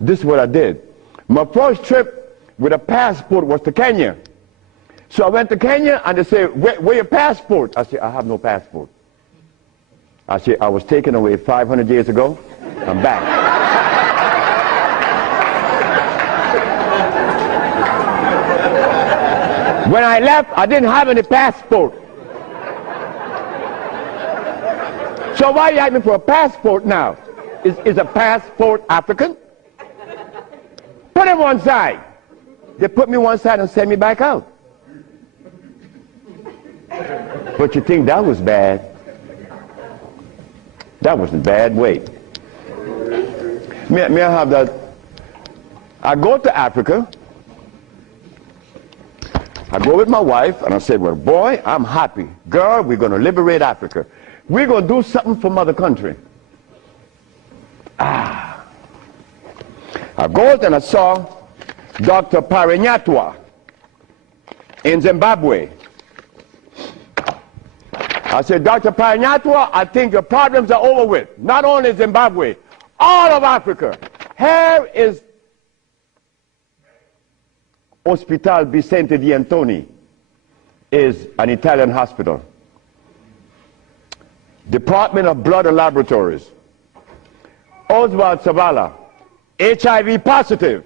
this is what I did. My first trip with a passport was to Kenya. So I went to Kenya and they said, where your passport? I said, I have no passport. I said, I was taken away 500 years ago. I'm back. When I left, I didn't have any passport. So why are you asking for a passport now? Is a passport African? Put him one side. They put me one side and send me back out. But you think that was bad? That wasn't bad. Wait. May I have that? I go to Africa. I go with my wife and I said, well, boy, I'm happy. Girl, we're going to liberate Africa. We're going to do something for mother country. I go and I saw Dr. Parinyatwa in Zimbabwe. I said, Dr. Parinyatwa, I think your problems are over with. Not only Zimbabwe, all of Africa. Here is Hospital Vicente di Antoni, is an Italian hospital. Department of Blood and Laboratories. Oswald Zavala, HIV positive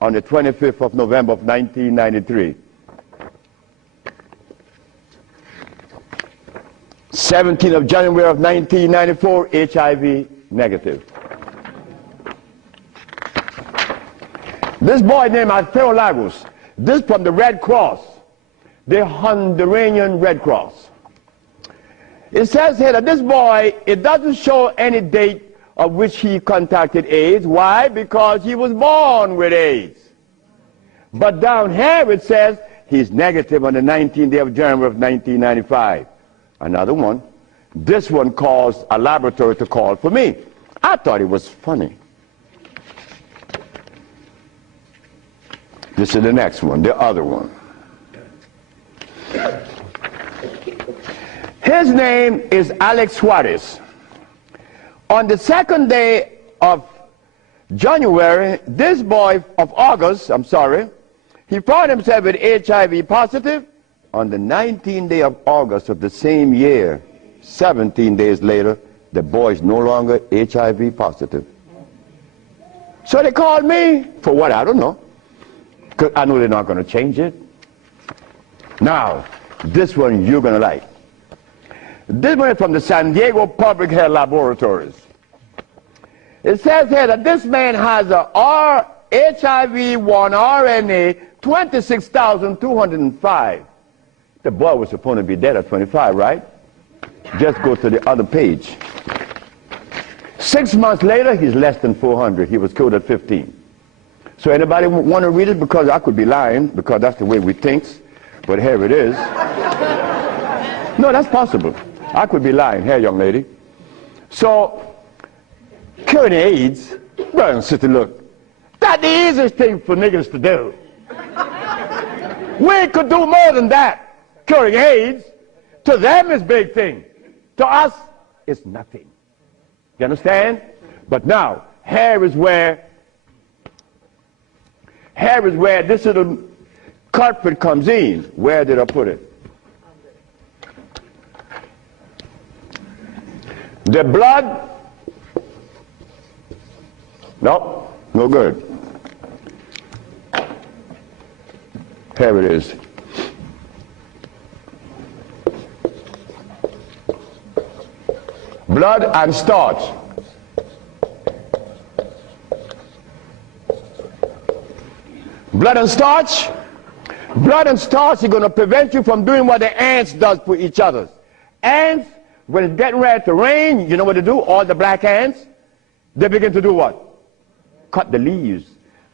on the 25th of November of 1993. 17th of January of 1994, HIV negative. This boy named Alfredo Lagos, this from the Red Cross, the Honduran Red Cross. It says here that this boy, it doesn't show any date of which he contracted AIDS. Why? Because he was born with AIDS. But down here it says he's negative on the 19th day of January of 1995. Another one. This one caused a laboratory to call for me. I thought it was funny. This is the next one, the other one. His name is Alex Suarez. On the second day of January, this boy of August, he found himself with HIV positive. On the 19th day of August of the same year, 17 days later, the boy is no longer HIV positive. So they called me for what? I don't know. because I know they're not going to change it. Now, this one you're going to like. This one is from the San Diego Public Health Laboratories. It says here that this man has a HIV-1 RNA 26,205. The boy was supposed to be dead at 25, right? Just go to the other page. 6 months later, he's less than 400. He was killed at 15. So anybody want to read it? Because I could be lying, because that's the way we think. But here it is. No, that's possible. I could be lying. Here, young lady. So, curing AIDS, brother and sister, look, that's the easiest thing for niggas to do. We could do more than that. Curing AIDS, to them is big thing. To us, it's nothing. You understand? But now, here is where this little culprit comes in. Where did I put it? The blood, no, no good. Here it is. Blood and starch. Blood and starch. Blood and starch is going to prevent you from doing what the ants does for each other. Ants, when it's getting ready to rain, you know what they do? All the black ants, they begin to do what? Cut the leaves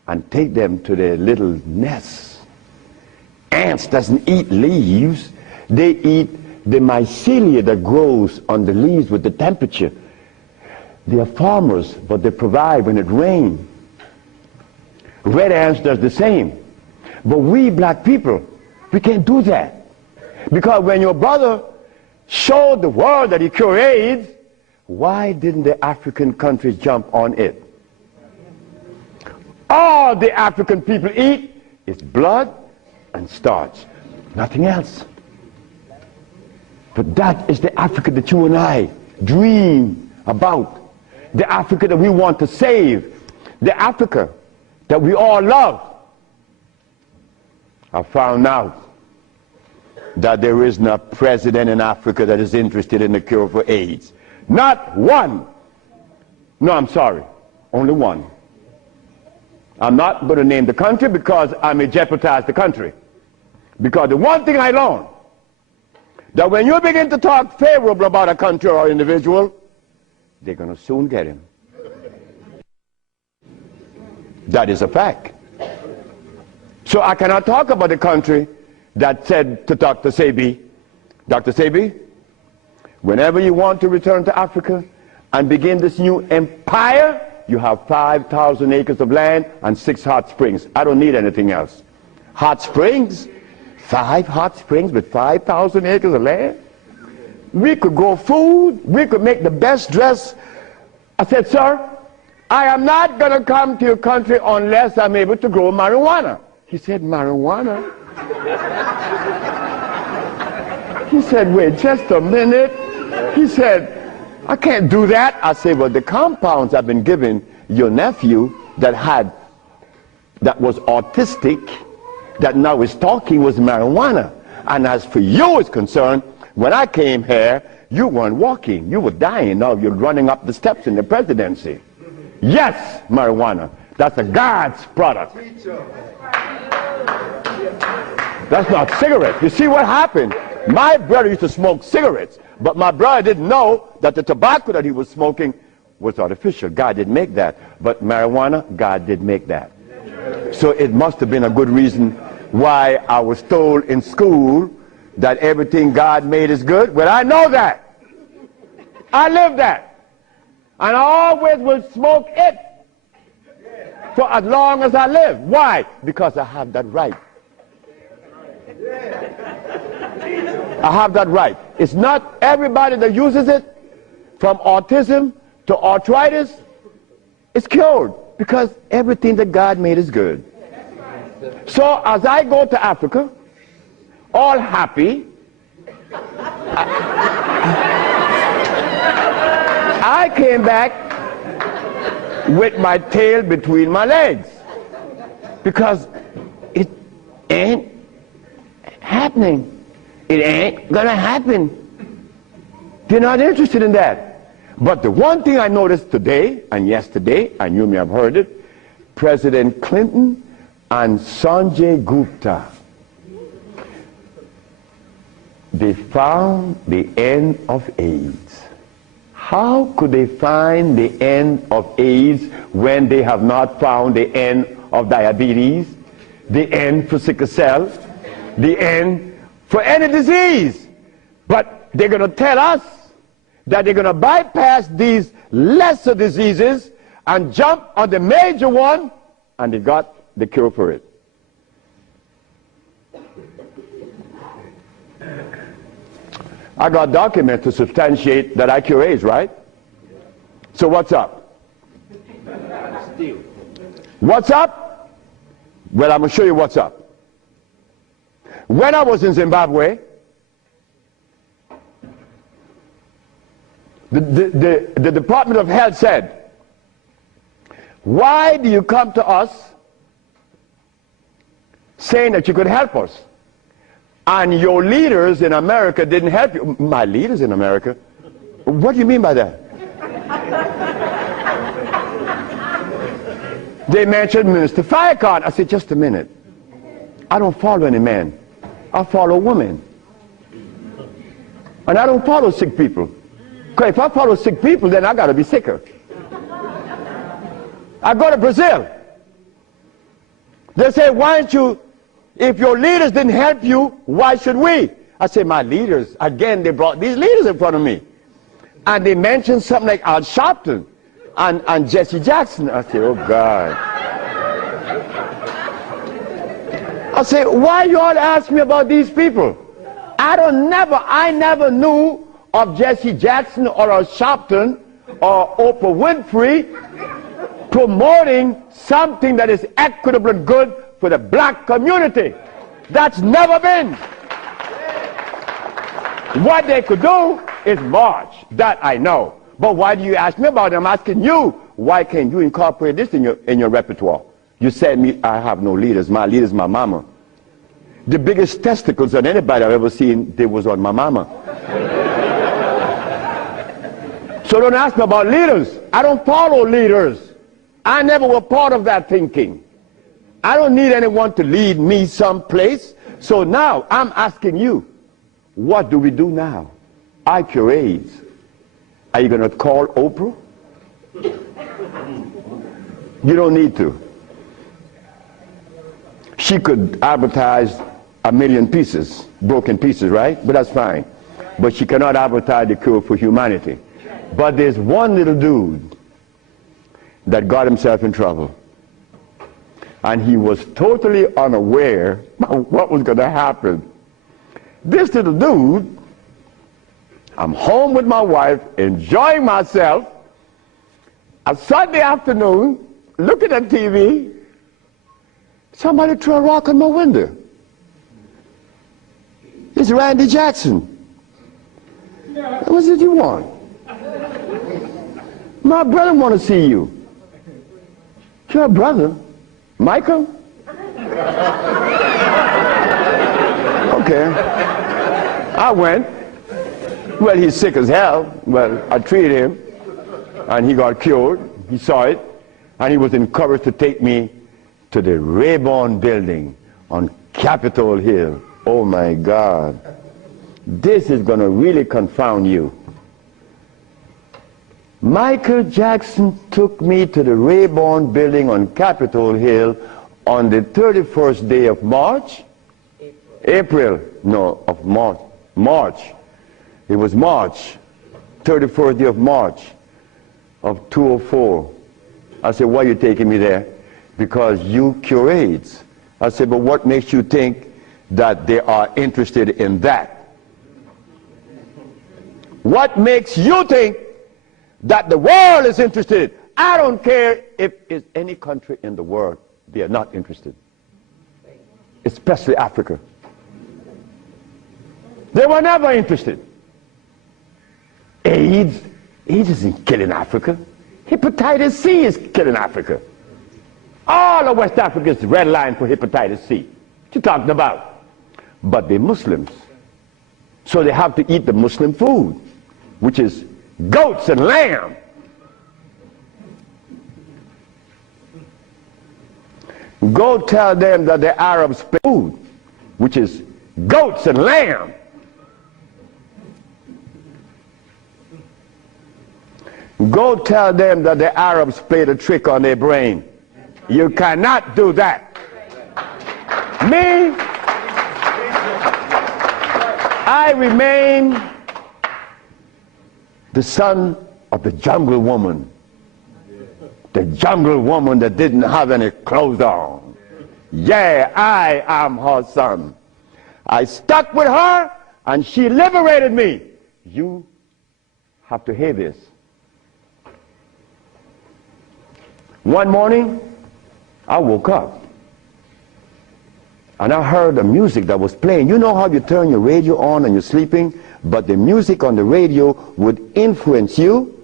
and take them to their little nests. Ants doesn't eat leaves. They eat the mycelia that grows on the leaves with the temperature. They are farmers, but they provide when it rains. Red ants does the same. But we black people, we can't do that. Because when your brother showed the world that he cured AIDS, why didn't the African countries jump on it? All the African people eat is blood and starch, nothing else. But that is the Africa that you and I dream about. The Africa that we want to save. The Africa that we all love. I found out that there isn't a president in Africa that is interested in the cure for AIDS. Not one. No, I'm sorry. Only one. I'm not going to name the country because I may jeopardize the country. Because the one thing I learned, that when you begin to talk favorable about a country or individual, they're going to soon get him. That is a fact. So I cannot talk about the country that said to Dr. Sebi, Dr. Sebi, whenever you want to return to Africa and begin this new empire, you have 5,000 acres of land and 6 hot springs. I don't need anything else. Hot springs? 5 hot springs with 5,000 acres of land? We could grow food. We could make the best dress. I said, sir, I am not going to come to your country unless I'm able to grow marijuana. He said, marijuana? He said, wait just a minute. He said, I can't do that. I said, well, the compounds I've been giving your nephew that was autistic, that now is talking, was marijuana. And as for you is concerned, when I came here, you weren't walking. You were dying. Now you're running up the steps in the presidency. Yes, marijuana. That's a God's product. That's not cigarettes. You see what happened? My brother used to smoke cigarettes, but my brother didn't know that the tobacco that he was smoking was artificial. God didn't make that. But marijuana, God did make that. So it must have been a good reason why I was told in school that everything God made is good. Well, I know that. I live that. And I always will smoke it for as long as I live. Why? Because I have that right. I have that right. It's not everybody that uses it, from autism to arthritis, is cured, because everything that God made is good. So as I go to Africa, all happy, I came back with my tail between my legs, because it ain't happening. It ain't gonna happen. They're not interested in that. But the one thing I noticed today and yesterday, and you may have heard it, President Clinton and Sanjay Gupta, they found the end of AIDS. How could they find the end of AIDS when they have not found the end of diabetes, the end for sickle cell, the end for any disease? But they're going to tell us that they're going to bypass these lesser diseases and jump on the major one, and they got the cure for it. I got documents to substantiate that I cure AIDS, right? So what's up? What's up? Well, I'm going to show you what's up. When I was in Zimbabwe, the Department of Health said, why do you come to us saying that you could help us? And your leaders in America didn't help you. My leaders in America? What do you mean by that? They mentioned Minister Farrakhan. I said, just a minute. I don't follow any man. I follow women. And I don't follow sick people. Because if I follow sick people, then I got to be sicker. I go to Brazil. They say, why don't you, if your leaders didn't help you, why should we? I say, my leaders, again, they brought these leaders in front of me. And they mentioned something like Al Sharpton and Jesse Jackson. I say, oh God. I say, why you all ask me about these people? I never knew of Jesse Jackson or Al Sharpton or Oprah Winfrey promoting something that is equitable and good for the black community. That's never been. What they could do is march. That I know. But why do you ask me about it? I'm asking you, why can't you incorporate this in your repertoire? You said me, I have no leaders. My leader's my mama. The biggest testicles that anybody I've ever seen, they was on my mama. So don't ask me about leaders. I don't follow leaders. I never was part of that thinking. I don't need anyone to lead me someplace. So now I'm asking you, what do we do now? I cure AIDS. Are you going to call Oprah? You don't need to. She could advertise 1 million pieces, broken pieces, right? But that's fine. But she cannot advertise the cure for humanity. But there's one little dude that got himself in trouble. And he was totally unaware of what was going to happen. This little dude, I'm home with my wife, enjoying myself, a Sunday afternoon, looking at TV, somebody threw a rock on my window. It's Randy Jackson. What did you want? My brother want to see you. Your brother? Michael? Okay. I went. Well, he's sick as hell. Well, I treated him, and he got cured. He saw it, and he was encouraged to take me to the Rayburn building on Capitol Hill. Oh my God. This is going to really confound you. Michael Jackson took me to the Rayburn building on Capitol Hill on the 31st day of March? April. No, of March. March. It was March. 31st day of March of 2004. I said, why are you taking me there? Because you cure AIDS. I said, but what makes you think that they are interested in that? What makes you think that the world is interested? I don't care if it's any country in the world, they are not interested. Especially Africa. They were never interested. AIDS isn't killing Africa. Hepatitis C is killing Africa. All of West Africa is red line for hepatitis C. What you talking about? But they're Muslims. So they have to eat the Muslim food, which is goats and lamb. Go tell them that the Arabs pay food, which is goats and lamb. Go tell them that the Arabs played a trick on their brain. You cannot do that. Me, I remain the son of the jungle woman. The jungle woman that didn't have any clothes on. Yeah, I am her son. I stuck with her and she liberated me. You have to hear this. One morning, I woke up and I heard the music that was playing. You know how you turn your radio on and you're sleeping, but the music on the radio would influence you,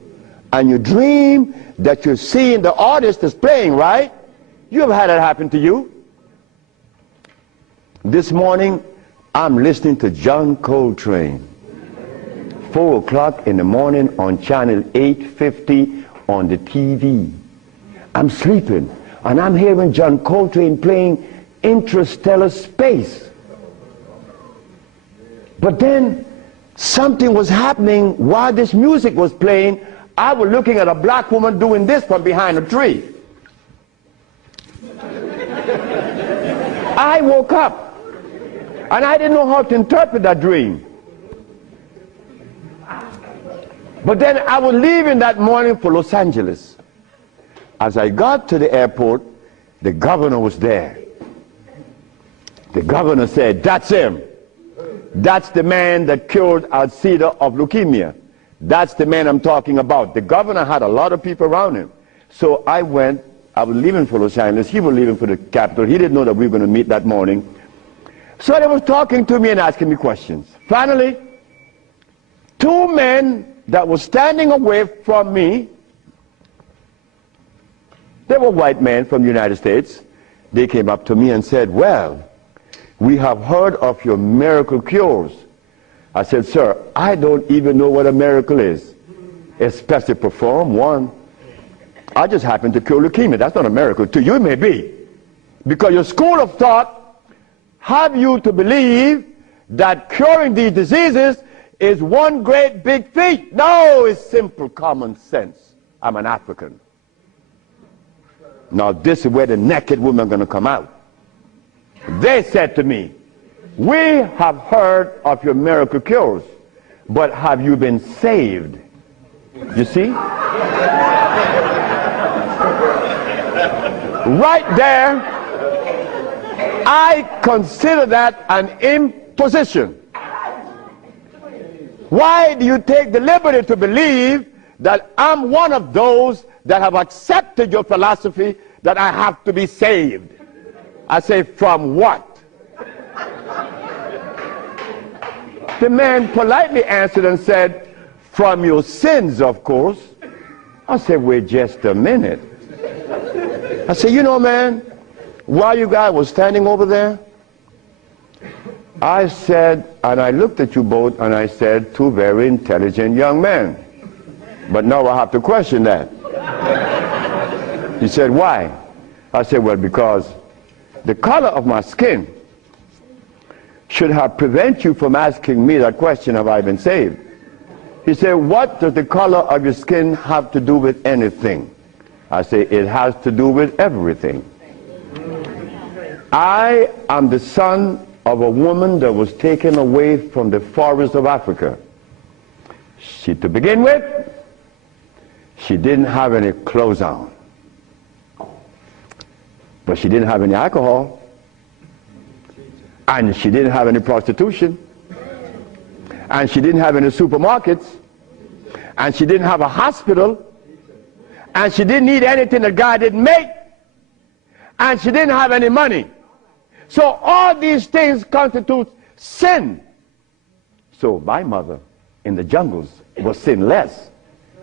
and you dream that you're seeing the artist that's playing, right? You ever had that happen to you? This morning, I'm listening to John Coltrane. 4 o'clock in the morning on channel 850 on the TV. I'm sleeping, and I'm hearing John Coltrane playing Interstellar Space. But then something was happening while this music was playing. I was looking at a black woman doing this from behind a tree. I woke up, and I didn't know how to interpret that dream. But then I was leaving that morning for Los Angeles. As I got to the airport, the governor was there. The governor said, "That's him. That's the man that cured Alcida of leukemia. That's the man I'm talking about." The governor had a lot of people around him. So I went. I was leaving for Los Angeles. He was leaving for the capital. He didn't know that we were going to meet that morning. So they was talking to me and asking me questions. Finally, 2 men that were standing away from me, they were white men from the United States. They came up to me and said, "Well, we have heard of your miracle cures." I said, "Sir, I don't even know what a miracle is, especially perform one. I just happen to cure leukemia. That's not a miracle. To you it may be. Because your school of thought have you to believe that curing these diseases is one great big feat. No, it's simple common sense. I'm an African. Now this is where the naked women are going to come out. They said to me, "We have heard of your miracle cures, but have you been saved?" You see? Right there, I consider that an imposition. Why do you take the liberty to believe that I'm one of those that have accepted your philosophy that I have to be saved? I say, from what? The man politely answered and said, "From your sins, of course." I said, "Wait just a minute." I said, "You know, man, while you guys were standing over there, I said," and I looked at you both, and I said, "Two very intelligent young men. But now I have to question that." He said, "Why?" I said, "Well, because the color of my skin should have prevented you from asking me that question, have I been saved?" He said, "What does the color of your skin have to do with anything?" I say, "It has to do with everything. I am the son of a woman that was taken away from the forest of Africa. To begin with, she didn't have any clothes on. But she didn't have any alcohol. And she didn't have any prostitution. And she didn't have any supermarkets. And she didn't have a hospital. And she didn't need anything that God didn't make. And she didn't have any money. So all these things constitute sin. So my mother in the jungles was sinless.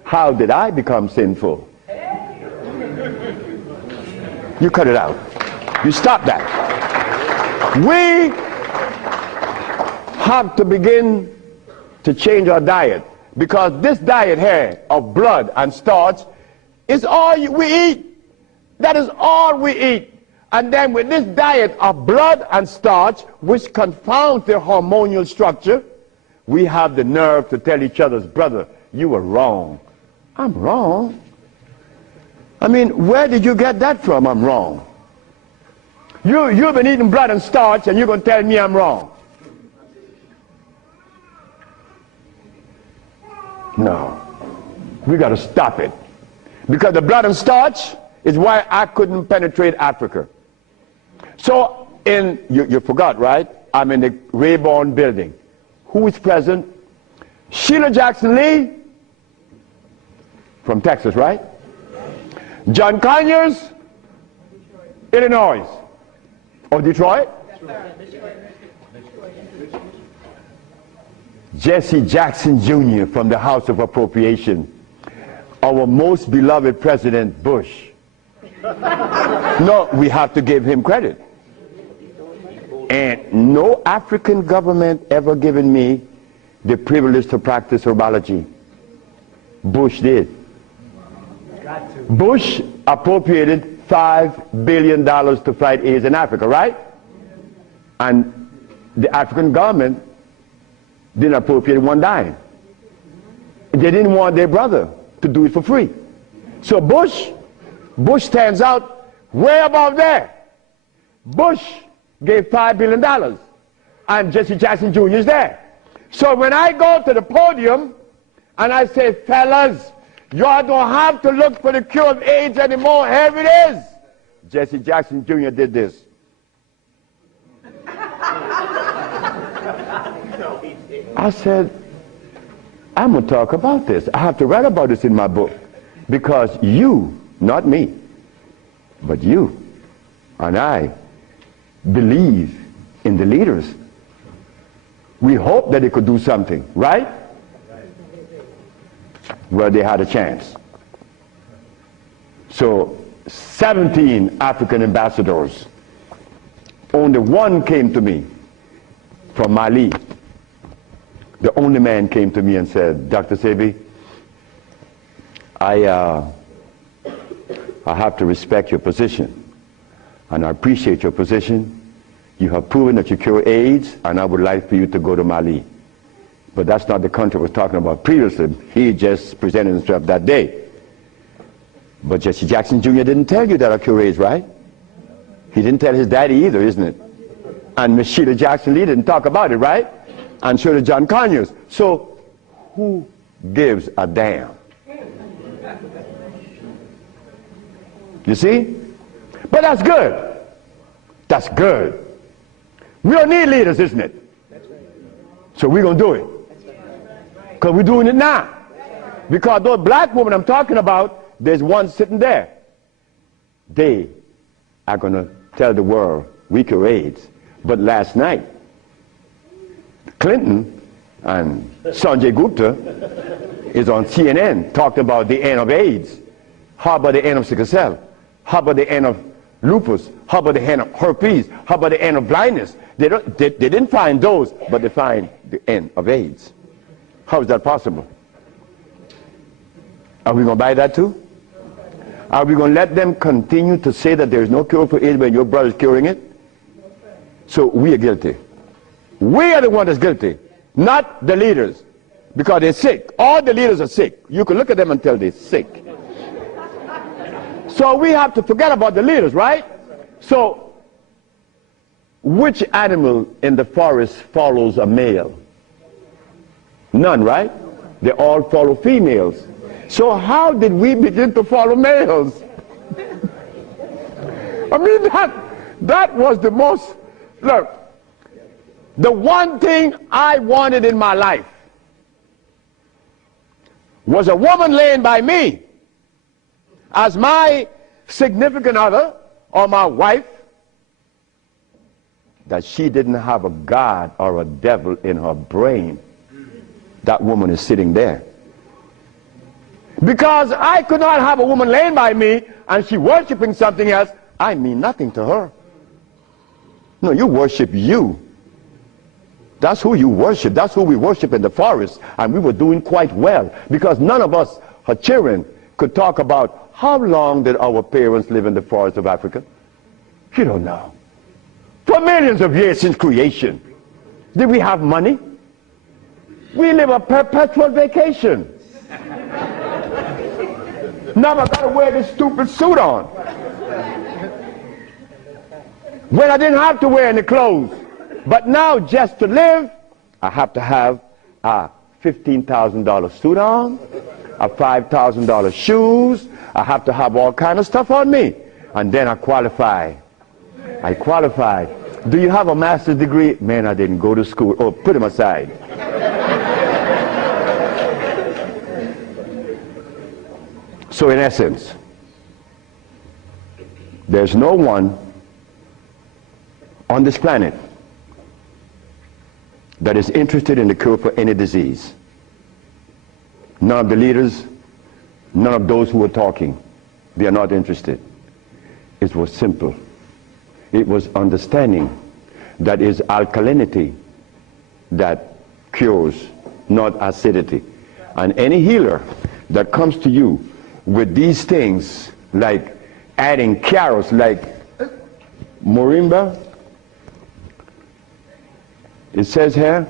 How did I become sinful?" You cut it out. You stop that. We have to begin to change our diet, because this diet here of blood and starch is all we eat. That is all we eat. And then with this diet of blood and starch, which confounds the hormonal structure, we have the nerve to tell each other, brother, you were wrong. I'm wrong? I mean, where did you get that from, I'm wrong? You've been eating blood and starch, and you're going to tell me I'm wrong. No. We got to stop it. Because the blood and starch is why I couldn't penetrate Africa. So, you forgot, right? I'm in the Rayborn building. Who is present? Sheila Jackson Lee from Texas, right? John Conyers, Illinois. Or Detroit? Jesse Jackson Jr. from the House of Appropriation. Our most beloved President Bush. No, we have to give him credit. And no African government ever given me the privilege to practice herbology. Bush did. Bush appropriated $5 billion to fight AIDS in Africa, right? And the African government didn't appropriate one dime. They didn't want their brother to do it for free. So Bush stands out way above there. Bush gave $5 billion, and Jesse Jackson Jr. is there. So when I go to the podium and I say, fellas, y'all don't have to look for the cure of AIDS anymore. Here it is. Jesse Jackson Jr. did this. I said, I'm going to talk about this. I have to write about this in my book. Because you, not me, but you and I believe in the leaders. We hope that they could do something, right? Well, they had a chance. So 17 African ambassadors, only one came to me from Mali. The only man came to me and said, Dr. Sebi, I have to respect your position, and I appreciate your position. You have proven that you cure AIDS, and I would like for you to go to Mali. But that's not the country I was talking about previously. He just presented himself that day. But Jesse Jackson Jr. didn't tell you that I cure AIDS, right? He didn't tell his daddy either, isn't it? And Miss Sheila Jackson Lee didn't talk about it, right? And so did John Conyers. So who gives a damn? You see? But that's good. That's good. We don't need leaders, isn't it? So we're going to do it. Because we're doing it now. Because those black women I'm talking about, there's one sitting there. They are going to tell the world we cure AIDS. But last night, Clinton and Sanjay Gupta is on CNN talking about the end of AIDS. How about the end of sickle cell? How about the end of lupus? How about the end of herpes? How about the end of blindness? They didn't find those, but they find the end of AIDS. How is that possible? Are we going to buy that too? Are we going to let them continue to say that there is no cure for AIDS when your brother is curing it? So we are guilty. We are the one that's guilty, not the leaders, because they're sick. All the leaders are sick. You can look at them and tell they're sick. So we have to forget about the leaders, right? So which animal in the forest follows a male? None, right? They all follow females. So how did we begin to follow males? I mean, that was the most, look, the one thing I wanted in my life was a woman laying by me as my significant other or my wife, that she didn't have a God or a devil in her brain. That woman is sitting there. Because I could not have a woman laying by me and she worshiping something else. I mean nothing to her. No, you worship you. That's who you worship. That's who we worship in the forest. And we were doing quite well because none of us, her children, could talk about how long did our parents live in the forest of Africa. You don't know. For millions of years since creation. Did we have money? We live a perpetual vacation. Now I gotta wear this stupid suit on. When I didn't have to wear any clothes. But now just to live, I have to have a $15,000 suit on, a $5,000 shoes. I have to have all kind of stuff on me. And then I qualify. I qualified. Do you have a master's degree? Man, I didn't go to school. Oh, put him aside. So in essence, there's no one on this planet that is interested in the cure for any disease. None of the leaders, none of those who are talking, they are not interested. It was simple. It was understanding that is alkalinity that cures, not acidity. And any healer that comes to you with these things, like adding carrots, like moringa, it says here,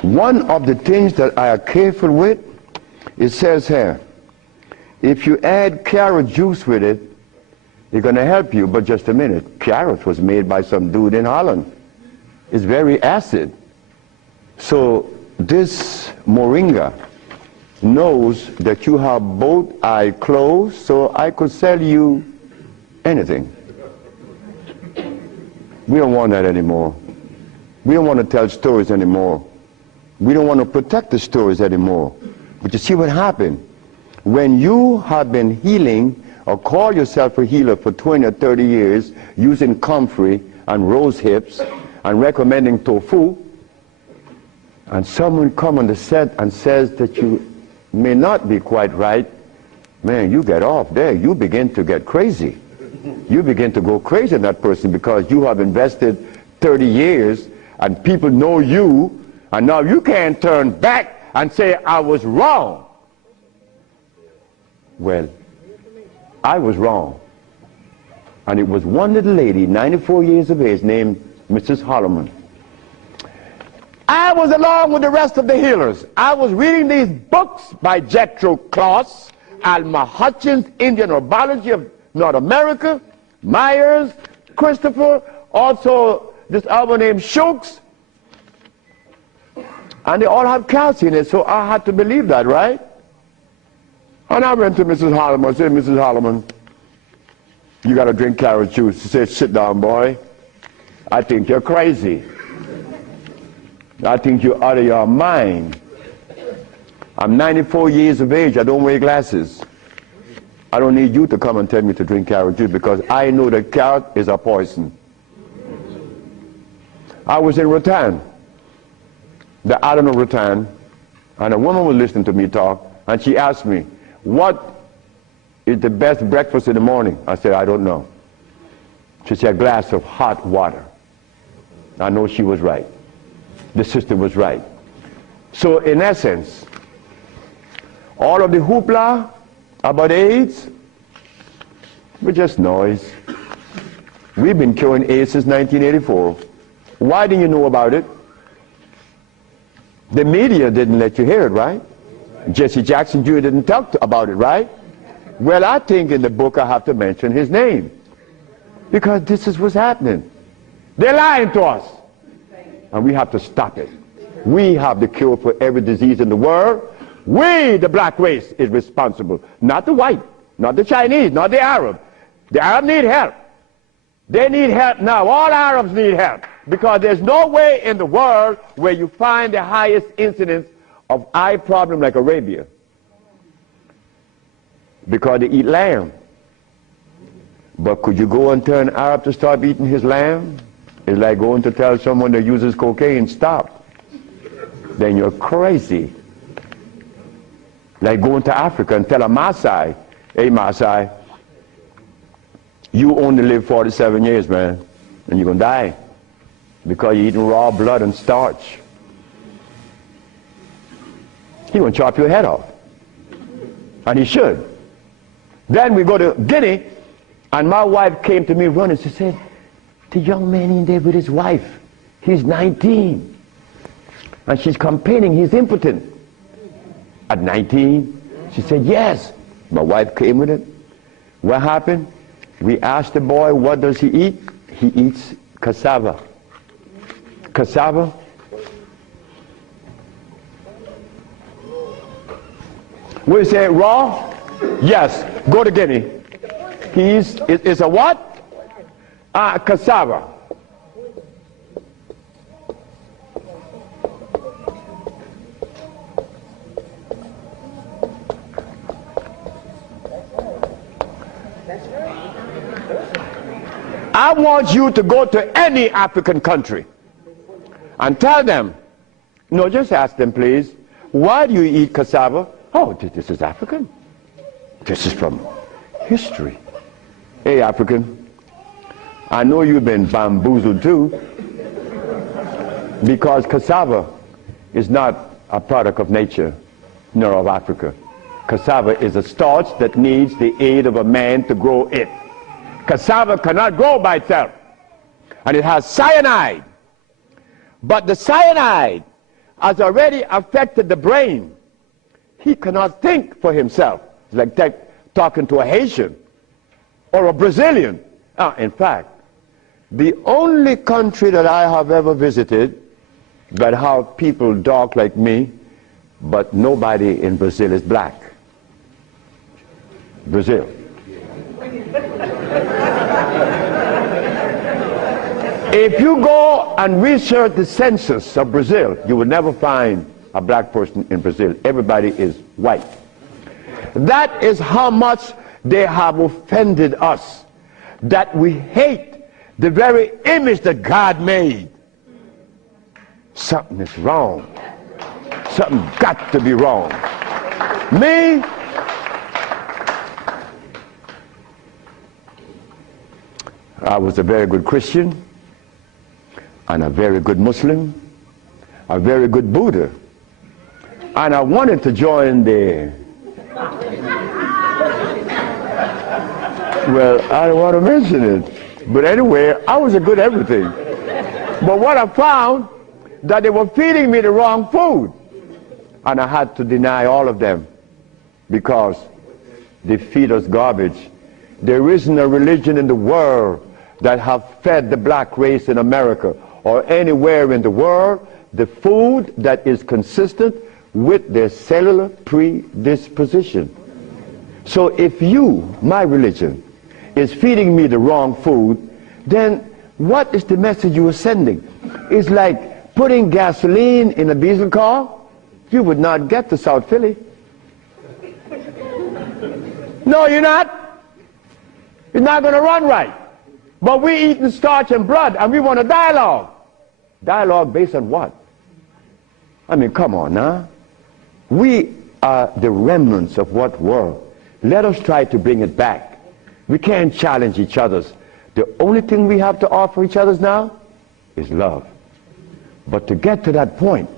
one of the things that I are careful with, it says here, if you add carrot juice with it, it's going to help you. But just a minute, carrot was made by some dude in Holland. It's very acid. So this moringa knows that you have both eyes closed, so I could sell you anything. We don't want that anymore. We don't want to tell stories anymore. We don't want to protect the stories anymore. But you see what happened? When you have been healing or call yourself a healer for 20 or 30 years using comfrey and rose hips and recommending tofu, and someone comes on the set and says that you may not be quite right, man, you get off there. You begin to get crazy. You begin to go crazy in that person because you have invested 30 years and people know you, and now you can't turn back and say, I was wrong. Well, I was wrong. And it was one little lady, 94 years of age, named Mrs. Holloman. I was along with the rest of the healers. I was reading these books by Jethro Kloss, Alma Hutchins, Indian Herbology of North America, Myers, Christopher, also this other named Shooks. And they all have calcium in it, so I had to believe that, right? And I went to Mrs. Holloman. I said, Mrs. Holloman, you got to drink carrot juice. She said, sit down, boy. I think you're crazy. I think you're out of your mind. I'm 94 years of age. I don't wear glasses. I don't need you to come and tell me to drink carrot juice because I know that carrot is a poison. I was in Rattan, the island of Rattan, and a woman was listening to me talk, and she asked me, what is the best breakfast in the morning? I said, I don't know. She said, a glass of hot water. I know she was right. The sister was right. So in essence, all of the hoopla about AIDS was just noise. We've been curing AIDS since 1984. Why didn't you know about it? The media didn't let you hear it, right? Jesse Jackson Jr. didn't talk about it, right? Well, I think in the book I have to mention his name because this is what's happening. They're lying to us. And we have to stop it. We have the cure for every disease in the world. We, the black race, is responsible. Not the white, not the Chinese, not the Arab. The Arab need help. They need help now. All Arabs need help. Because there's no way in the world where you find the highest incidence of eye problem like Arabia. Because they eat lamb. But could you go and tell an Arab to stop eating his lamb? It's like going to tell someone that uses cocaine, stop. Then you're crazy. Like going to Africa and tell a Maasai, hey Maasai, You only live 47 years, man, and you're going to die because you're eating raw blood and starch. He's going to chop your head off. And he should. Then we go to Guinea, and my wife came to me running. She said, the young man in there with his wife, he's 19. And she's complaining he's impotent. At 19, she said, yes. My wife came with it. What happened? We asked the boy, what does he eat? He eats cassava. Cassava? We say raw? Yes. Go to Guinea. It's a what? Cassava. I want you to go to any African country and tell them, no, just ask them, please, why do you eat cassava? Oh, this is African. This is from history. Hey, African, I know you've been bamboozled too, because cassava is not a product of nature, nor of Africa. Cassava is a starch that needs the aid of a man to grow it. Cassava cannot grow by itself, and it has cyanide. But the cyanide has already affected the brain. He cannot think for himself. It's like talking to a Haitian or a Brazilian. In fact, the only country that I have ever visited that have people dark like me, but nobody in Brazil is black. Brazil. If you go and research the census of Brazil, you will never find a black person in Brazil. Everybody is white. That is how much they have offended us, that we hate the very image that God made. Something is wrong. Something got to be wrong. Me, I was a very good Christian, and a very good Muslim, a very good Buddha. And I wanted to join the, well, I don't want to mention it, but anyway, I was a good everything. But what I found, that they were feeding me the wrong food, and I had to deny all of them because they feed us garbage. There isn't a religion in the world that have fed the black race in America or anywhere in the world the food that is consistent with their cellular predisposition. So if you, my religion, is feeding me the wrong food, then what is the message you are sending? It's like putting gasoline in a diesel car. You would not get to South Philly. No, you're not. It's not going to run right. But we eating starch and blood, and we want a dialogue. Dialogue based on what? I mean, come on now. We are the remnants of what were. Let us try to bring it back. We can't challenge each other's. The only thing we have to offer each other's now is love. But to get to that point,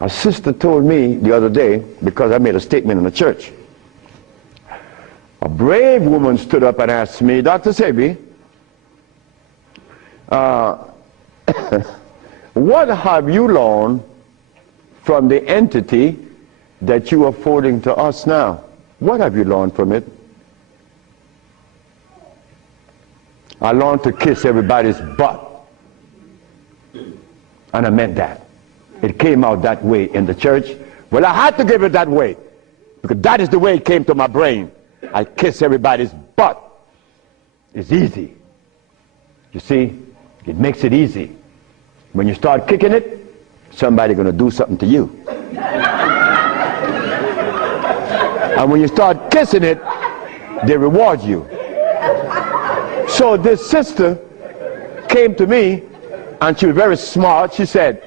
a sister told me the other day, because I made a statement in the church, a brave woman stood up and asked me, Dr. Sebi, what have you learned from the entity that you are forwarding to us now? What have you learned from it? I learned to kiss everybody's butt. And I meant that. It came out that way in the church. Well, I had to give it that way, because that is the way it came to my brain. I kiss everybody's butt. It's easy. You see, it makes it easy. When you start kicking it, somebody's going to do something to you. And when you start kissing it, they reward you. So this sister came to me, and she was very smart. She said,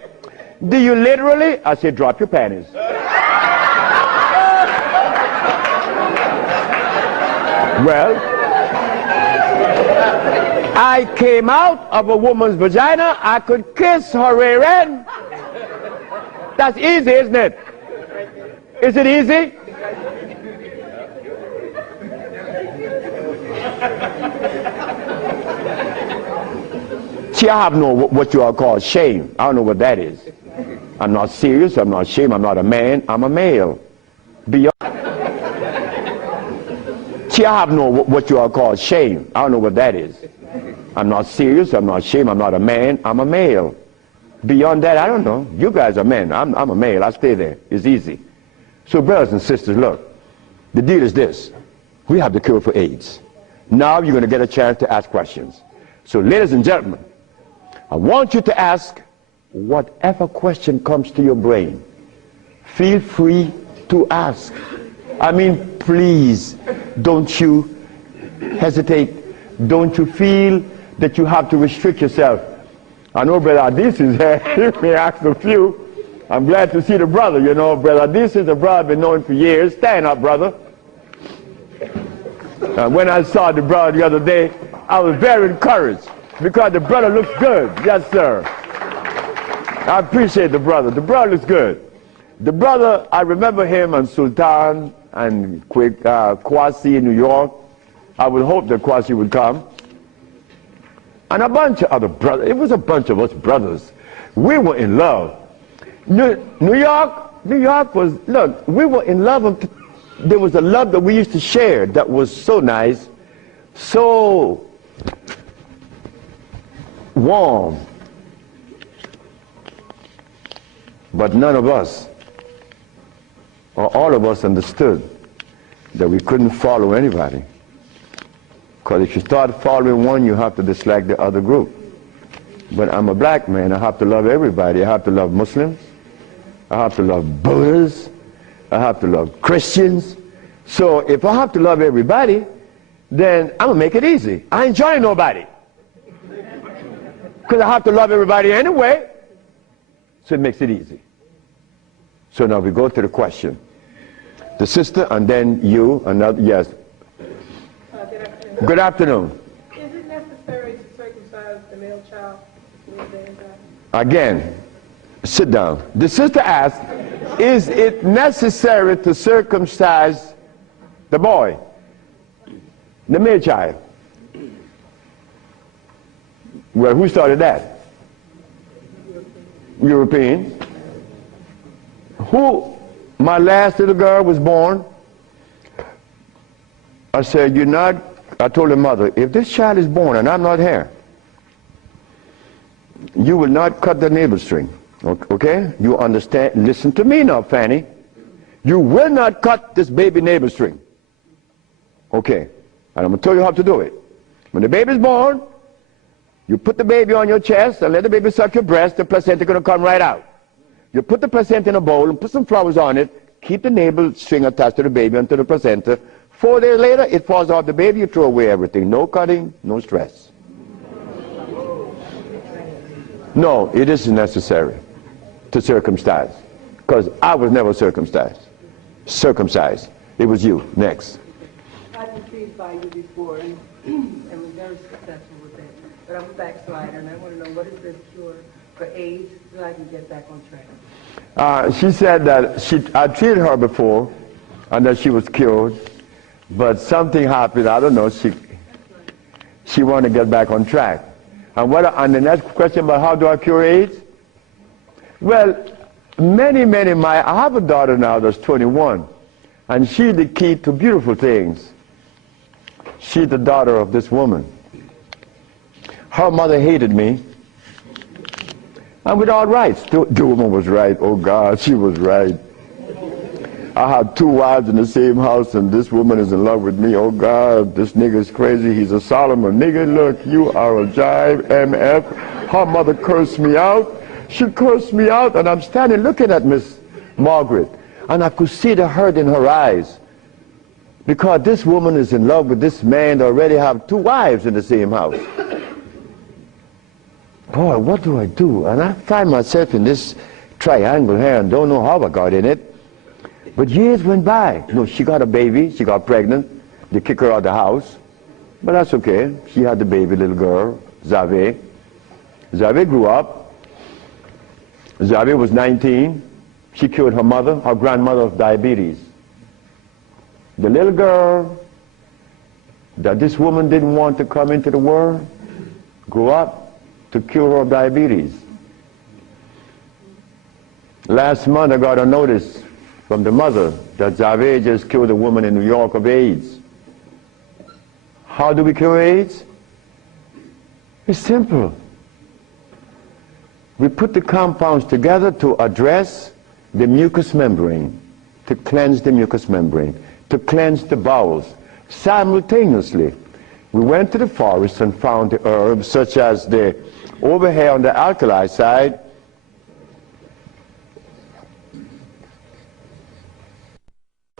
do you literally? I said, drop your panties. Well, I came out of a woman's vagina, I could kiss her rear end. That's easy, isn't it? Is it easy? See, I have no what you all call shame. I don't know what that is. I'm not serious, I'm not ashamed, I'm not a man, I'm a male. Beyond. See, I have no what you all call shame. I don't know what that is. I'm not serious, I'm not ashamed, I'm not a man, I'm a male. Beyond that, I don't know. You guys are men, I'm a male, I stay there. It's easy. So brothers and sisters, look, the deal is this. We have the cure for AIDS. Now you're going to get a chance to ask questions. So ladies and gentlemen, I want you to ask whatever question comes to your brain. Feel free to ask. I mean, please, don't you hesitate. Don't you feel that you have to restrict yourself. I know Brother Adis is here. He may ask a few. I'm glad to see the brother, you know. Brother Adis is a brother I've been knowing for years. Stand up, brother. When I saw the brother the other day, I was very encouraged because the brother looks good. Yes, sir. I appreciate the brother. The brother looks good. The brother, I remember him and Sultan and Kwasi in New York. I would hope that Kwasi would come. And a bunch of other brothers. It was a bunch of us brothers. We were in love. New York was, look, we were in love. There was a love that we used to share that was so nice, so warm. But none of us, or all of us, understood that we couldn't follow anybody. Because if you start following one, you have to dislike the other group. But I'm a black man, I have to love everybody. I have to love Muslims, I have to love Buddhists, I have to love Christians. So if I have to love everybody, then I'm going to make it easy. I ain't joining nobody. Because I have to love everybody anyway. So it makes it easy. So now we go to the question. The sister and then you, another, yes. Good afternoon. Good afternoon. Is it necessary to circumcise the male child? Again, sit down. The sister asked, is it necessary to circumcise the boy, the male child? Well, who started that? Europeans. Who? My last little girl was born. I said, I told her mother, if this child is born and I'm not here, you will not cut the navel string. Okay? You understand? Listen to me now, Fanny. You will not cut this baby navel string. Okay. And I'm going to tell you how to do it. When the baby is born, you put the baby on your chest and let the baby suck your breast. The placenta is going to come right out. You put the placenta in a bowl and put some flowers on it. Keep the navel string attached to the baby until the placenta. 4 days later, it falls off the baby. You throw away everything. No cutting, no stress. No, it isn't necessary to circumcise, because I was never circumcised. It was you. Next. I was intrigued by you before and was very successful with it. But I'm a backslider and I want to know, what is the cure for AIDS so I can get back on track? She said that I treated her before and that she was cured, but something happened. I don't know. She wanted to get back on track. And the next question about how do I cure AIDS? Well, I have a daughter now that's 21, and she's the key to beautiful things. She's the daughter of this woman. Her mother hated me, and with all rights. The woman was right. Oh God, she was right. I have 2 wives in the same house, and this woman is in love with me. Oh God, this nigga is crazy. He's a Solomon. Nigga, look, you are a jive, MF. Her mother cursed me out. She cursed me out, and I'm standing looking at Miss Margaret, and I could see the hurt in her eyes, because this woman is in love with this man that already have 2 wives in the same house. Boy, what do I do? And I find myself in this triangle here and don't know how I got in it. But years went by. No, she got a baby, she got pregnant, they kick her out of the house. But that's okay. She had the baby little girl, Zave. Zave grew up. Zave was 19. She cured her mother, her grandmother, of diabetes. The little girl that this woman didn't want to come into the world grew up to cure her of diabetes. Last month I got a notice from the mother that Zave just killed a woman in New York of AIDS. How do we cure AIDS? It's simple. We put the compounds together to address the mucous membrane, to cleanse the mucous membrane, to cleanse the bowels. Simultaneously, we went to the forest and found the herbs such as over here on the alkali side,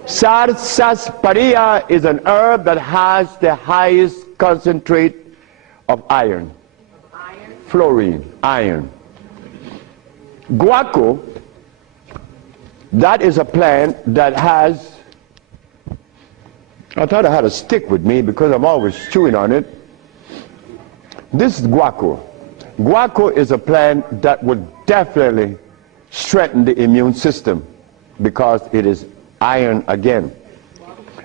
sarsaparilla is an herb that has the highest concentrate of iron. Fluorine, iron. Guaco, that is a plant that has, I thought I had a stick with me because I'm always chewing on it. This is guaco. Guaco is a plant that would definitely strengthen the immune system because it is iron again.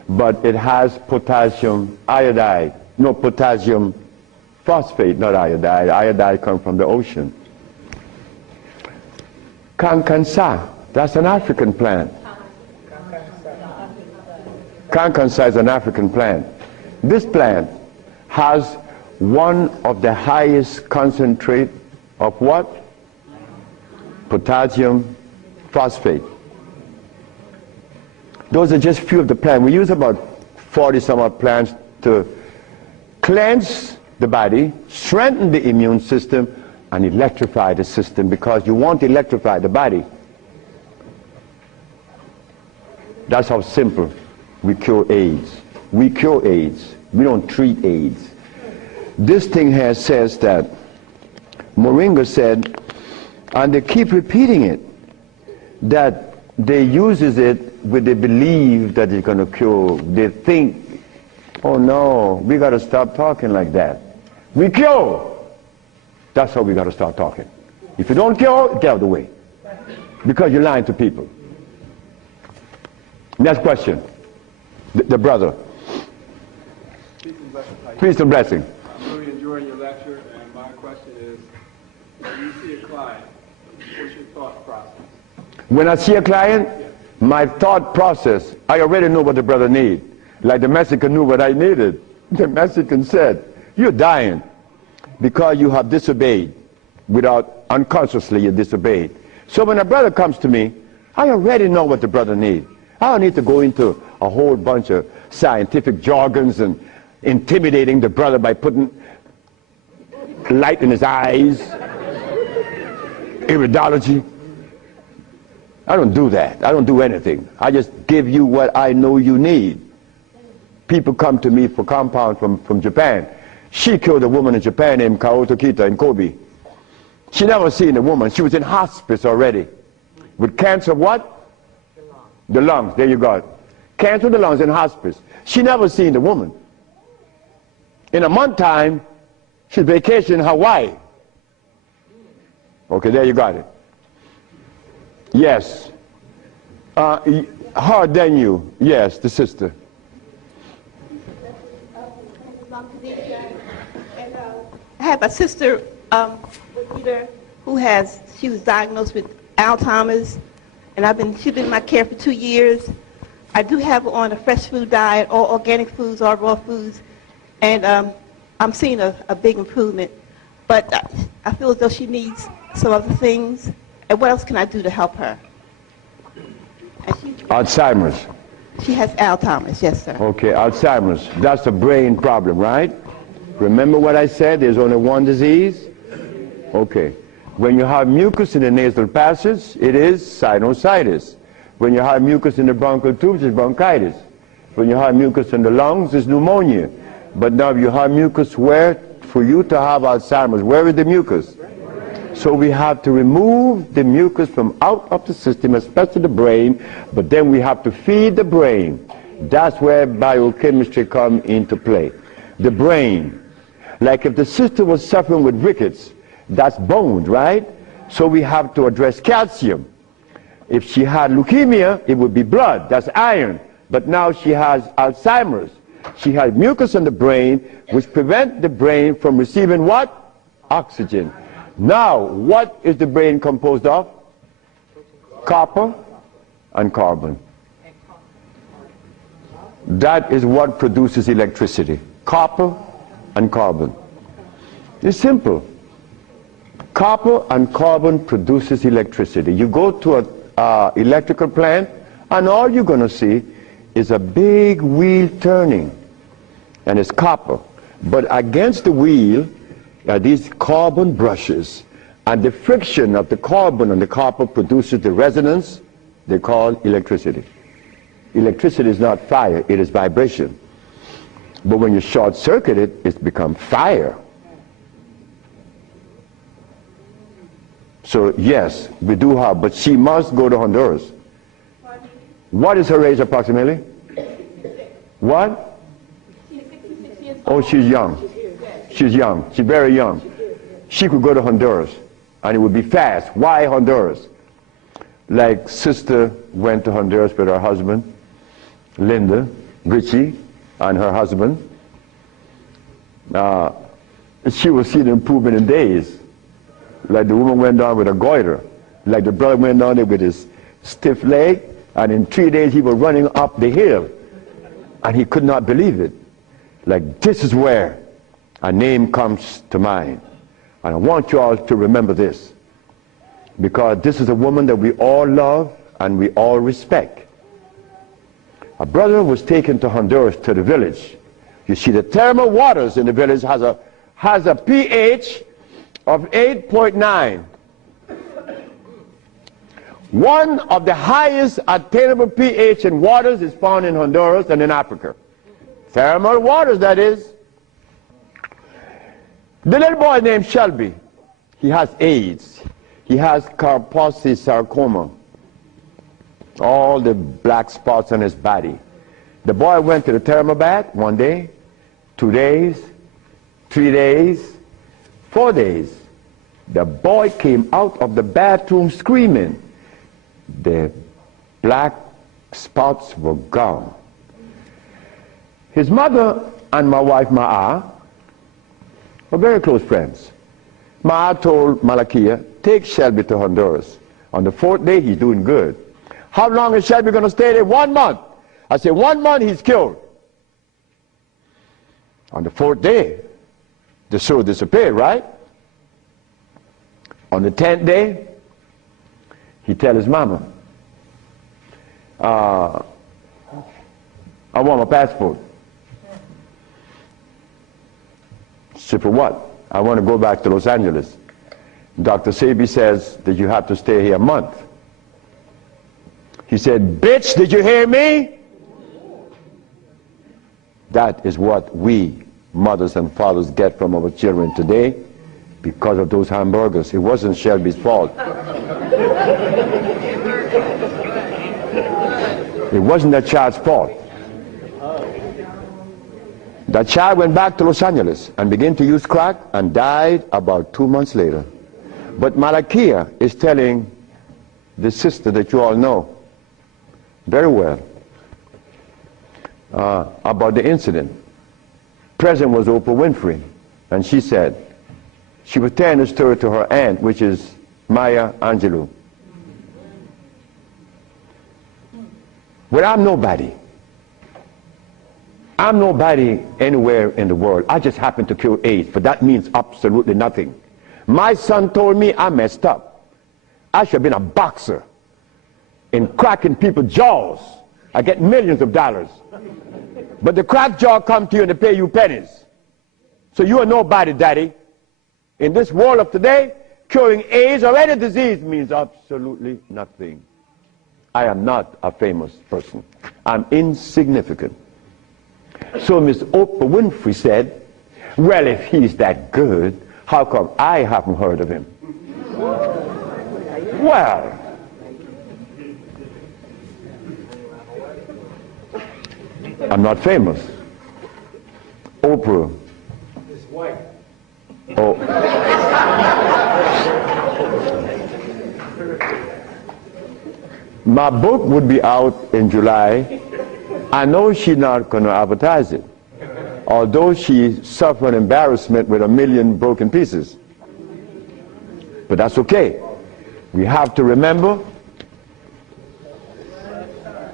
But it has potassium iodide, no, potassium phosphate, not iodide. Iodide comes from the ocean. Kankansa, that's an African plant. Kankansa is an African plant. This plant has one of the highest concentrate of what? Potassium phosphate. Those are just few of the plants. We use about 40 some odd plants to cleanse the body, strengthen the immune system, and electrify the system, because you want to electrify the body. That's how simple we cure AIDS. We cure AIDS. We don't treat AIDS. This thing here says that Moringa said, and they keep repeating it, that they uses it with the belief that it's going to cure. They think, oh no, we got to stop talking like that. We cure. That's how we got to start talking. If you don't cure, get out of the way. Because you're lying to people. Next question. The brother. Peace and blessing. I'm really enjoying your lecture, and my question is, when you see a client, what's your thought process? When I see a client, my thought process, I already know what the brother needs. Like the Mexican knew what I needed. The Mexican said, you're dying because you have disobeyed. Unconsciously you disobeyed. So when a brother comes to me, I already know what the brother needs. I don't need to go into a whole bunch of scientific jargons and intimidating the brother by putting light in his eyes, iridology. I don't do that. I don't do anything. I just give you what I know you need. People come to me for compounds from Japan. She killed a woman in Japan named Kaoto Kita in Kobe. She never seen a woman. She was in hospice already. With cancer of what? The lungs. There you go. Cancer of the lungs in hospice. She never seen the woman. In a month time, she's vacationing in Hawaii. Okay, there you got it. Yes. Her than you. Yes, the sister. And I have a sister who she was diagnosed with Alzheimer's, and she's been in my care for 2 years. I do have her on a fresh food diet, all organic foods, all raw foods, and I'm seeing a big improvement. But I feel as though she needs some other things. And what else can I do to help her? Alzheimer's. She has Alzheimer's, yes, sir. Okay, Alzheimer's. That's a brain problem, right? Remember what I said? There's only one disease? Okay. When you have mucus in the nasal passage, it is sinusitis. When you have mucus in the bronchial tubes, it's bronchitis. When you have mucus in the lungs, it's pneumonia. But now you have mucus where? For you to have Alzheimer's, where is the mucus? So we have to remove the mucus from out of the system, especially the brain, but then we have to feed the brain. That's where biochemistry comes into play. the brain. Like if the sister was suffering with rickets, that's bones, right? So we have to address calcium. If she had leukemia, it would be blood, that's iron. But now she has Alzheimer's. She has mucus in the brain, which prevents the brain from receiving what? Oxygen. Now, what is the brain composed of? Copper and carbon. That is what produces electricity. Copper and carbon. It's simple. Copper and carbon produces electricity. You go to an electrical plant, and all you're going to see is a big wheel turning, and it's copper. But against the wheel are these carbon brushes, and the friction of the carbon and the copper produces the resonance they call electricity. Electricity is not fire, it is vibration. But when you short circuit it, it's become fire. So yes, we do have, but she must go to Honduras. What is her age approximately? What? Oh, she's young. She's young. She's very young. She could go to Honduras, and it would be fast. Why Honduras? Like sister went to Honduras with her husband, Linda, Richie, and her husband. She will see the improvement in days. Like the woman went down with a goiter. Like the brother went down there with his stiff leg, and in 3 days he was running up the hill. And he could not believe it. Like, this is where a name comes to mind. And I want you all to remember this, because this is a woman that we all love and we all respect. A brother was taken to Honduras, to the village. You see, the thermal waters in the village has a pH of 8.9. One of the highest attainable pH in waters is found in Honduras and in Africa. Thermal waters, that is. The little boy named Shelby, he has AIDS. He has Kaposi sarcoma. All the black spots on his body. The boy went to the thermal bath 1 day, 2 days, 3 days, 4 days. The boy came out of the bathroom screaming. The black spots were gone. His mother and my wife Ma'a were very close friends. Ma'a told Malakia, take Shelby to Honduras. On the 4th day, he's doing good. How long is Shelby going to stay there? 1 month. I said, 1 month, he's cured. On the 4th day, the sore disappeared, right? On the 10th day, he tell his mama, I want my passport. She said, for what? I want to go back to Los Angeles. Dr. Sebi says that you have to stay here a month. He said, bitch, did you hear me? That is what we, mothers and fathers, get from our children today because of those hamburgers. It wasn't Shelby's fault. It wasn't that child's fault. That child went back to Los Angeles and began to use crack and died about 2 months later. But Malakia is telling the sister that you all know very well about the incident. Present was Oprah Winfrey, and she said, she was telling the story to her aunt, which is Maya Angelou. Well, I'm nobody. I'm nobody anywhere in the world. I just happen to cure AIDS, but that means absolutely nothing. My son told me I messed up. I should have been a boxer in cracking people's jaws. I get millions of dollars. But the crack jaw come to you and they pay you pennies. So you are nobody, daddy. In this world of today, curing AIDS or any disease means absolutely nothing. I am not a famous person. I'm insignificant. So Miss Oprah Winfrey said, well, if he's that good, how come I haven't heard of him? Well, I'm not famous. Oprah Oprah. It's white. Oh. My book would be out in July. I know she's not going to advertise it, although she suffered embarrassment with 1 million broken pieces. But that's okay. We have to remember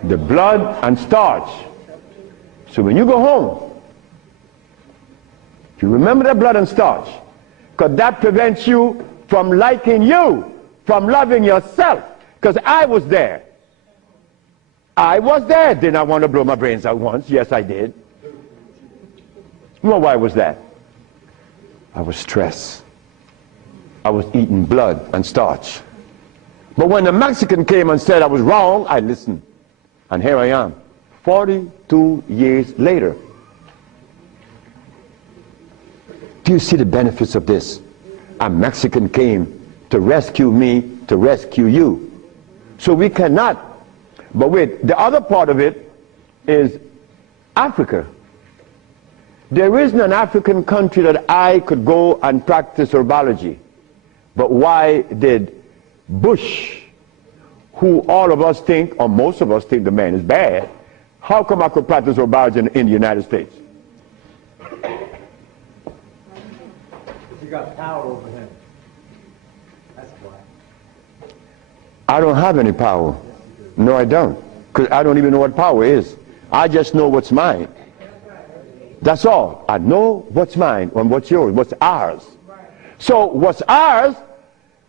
the blood and starch. So when you go home, you remember the blood and starch, because that prevents you from liking you, from loving yourself. Because I was there. I was there. Did I want to blow my brains out once? Yes, I did. Well, why was that? I was stressed. I was eating blood and starch. But when the Mexican came and said I was wrong, I listened. And here I am, 42 years later. Do you see the benefits of this? A Mexican came to rescue me, to rescue you. So we cannot. But wait, the other part of it is Africa. There isn't an African country that I could go and practice herbology. But why did Bush, who all of us think, or most of us think the man is bad, how come I could practice herbology in the United States? You got power over him. That's why. I don't have any power. No, I don't. Because I don't even know what power is. I just know what's mine. That's all. I know what's mine and what's yours, what's ours. So what's ours,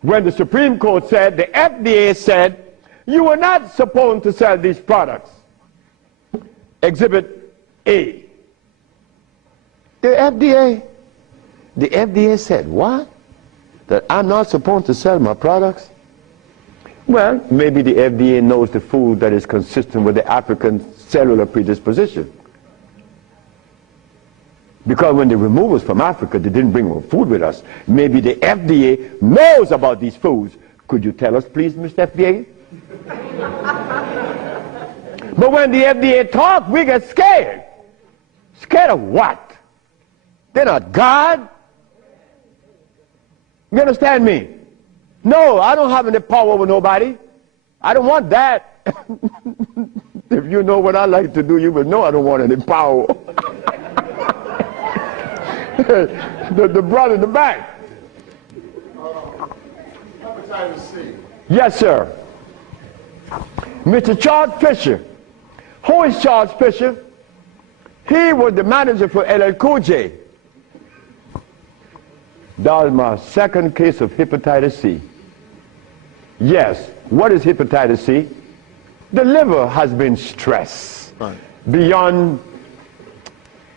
when the Supreme Court said, the FDA said, you are not supposed to sell these products. Exhibit A. The FDA said, what? That I'm not supposed to sell my products? Well, maybe the FDA knows the food that is consistent with the African cellular predisposition. Because when they removed us from Africa, they didn't bring food with us. Maybe the FDA knows about these foods. Could you tell us, please, Mr. FDA? But when the FDA talks, we get scared. Scared of what? They're not God. You understand me? No, I don't have any power over nobody. I don't want that. If you know what I like to do, you would know I don't want any power. the brother in the back. Hepatitis C. Yes, sir. Mr. Charles Fisher. Who is Charles Fisher? He was the manager for LL Cool J. That was my second case of hepatitis C. Yes. What is hepatitis C? The liver has been stressed. Right. Beyond.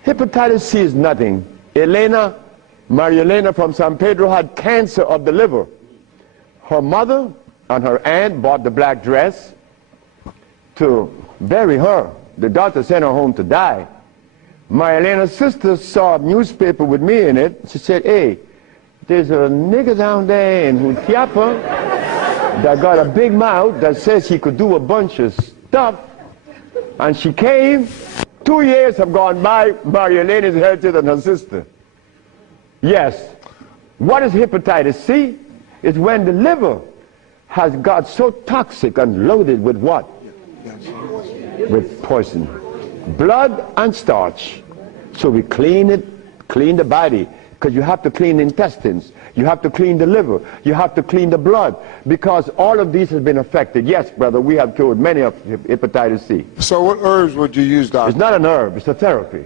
Hepatitis C is nothing. Maria Elena from San Pedro had cancer of the liver. Her mother and her aunt bought the black dress to bury her. The doctor sent her home to die. Maria Elena's sister saw a newspaper with me in it. She said, hey, there's a nigger down there in Jutiapa that got a big mouth that says he could do a bunch of stuff. And she came. 2 years have gone by. Maria Elena is healthier than her sister. Yes. What is hepatitis C? It's when the liver has got so toxic and loaded with what? With poison. Blood and starch. So we clean it, clean the body. Because you have to clean the intestines, you have to clean the liver, you have to clean the blood, because all of these have been affected. Yes, brother, we have cured many of hepatitis C. So what herbs would you use, doctor? It's not an herb, it's a therapy.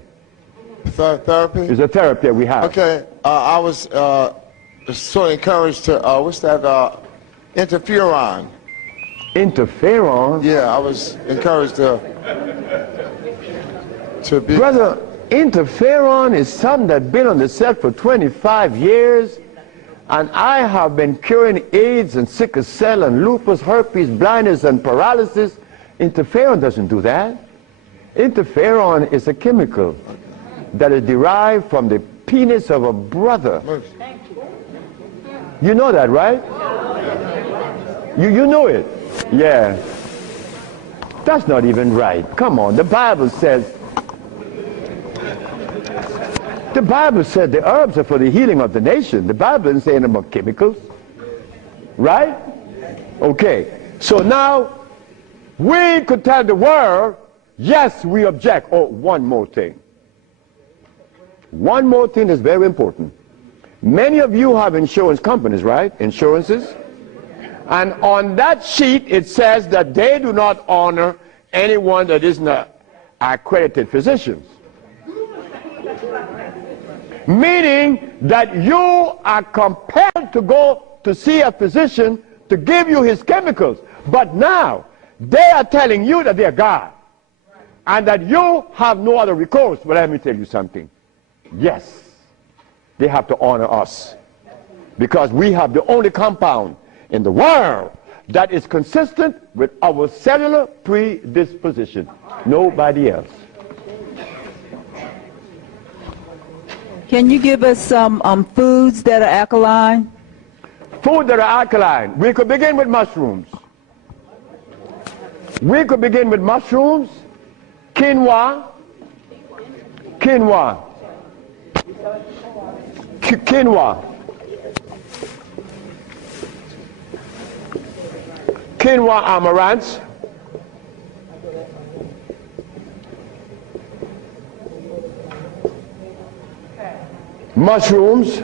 Therapy? It's a therapy that we have. Okay, I was sort of encouraged to, what's that, interferon. Interferon? Yeah, I was encouraged to be... Brother, interferon is something that's been on the set for 25 years, and I have been curing AIDS and sickle cell and lupus, herpes, blindness, and paralysis. Interferon doesn't do that. Interferon is a chemical that is derived from the penis of a brother. You know that, right? You know it. Yeah. That's not even right. Come on, the Bible says the Bible said the herbs are for the healing of the nation. The Bible isn't saying about chemicals. Right? Okay. So now, we could tell the world, yes, we object. Oh, one more thing. One more thing is very important. Many of you have insurance companies, right? Insurances. And on that sheet, it says that they do not honor anyone that isn't an accredited physician. Meaning that you are compelled to go to see a physician to give you his chemicals. But now, they are telling you that they're God. And that you have no other recourse. Well, let me tell you something. Yes, they have to honor us. Because we have the only compound in the world that is consistent with our cellular predisposition. Nobody else. Can you give us some foods that are alkaline? Food that are alkaline. We could begin with mushrooms. We could begin with mushrooms, quinoa, quinoa, quinoa, quinoa amaranth, mushrooms,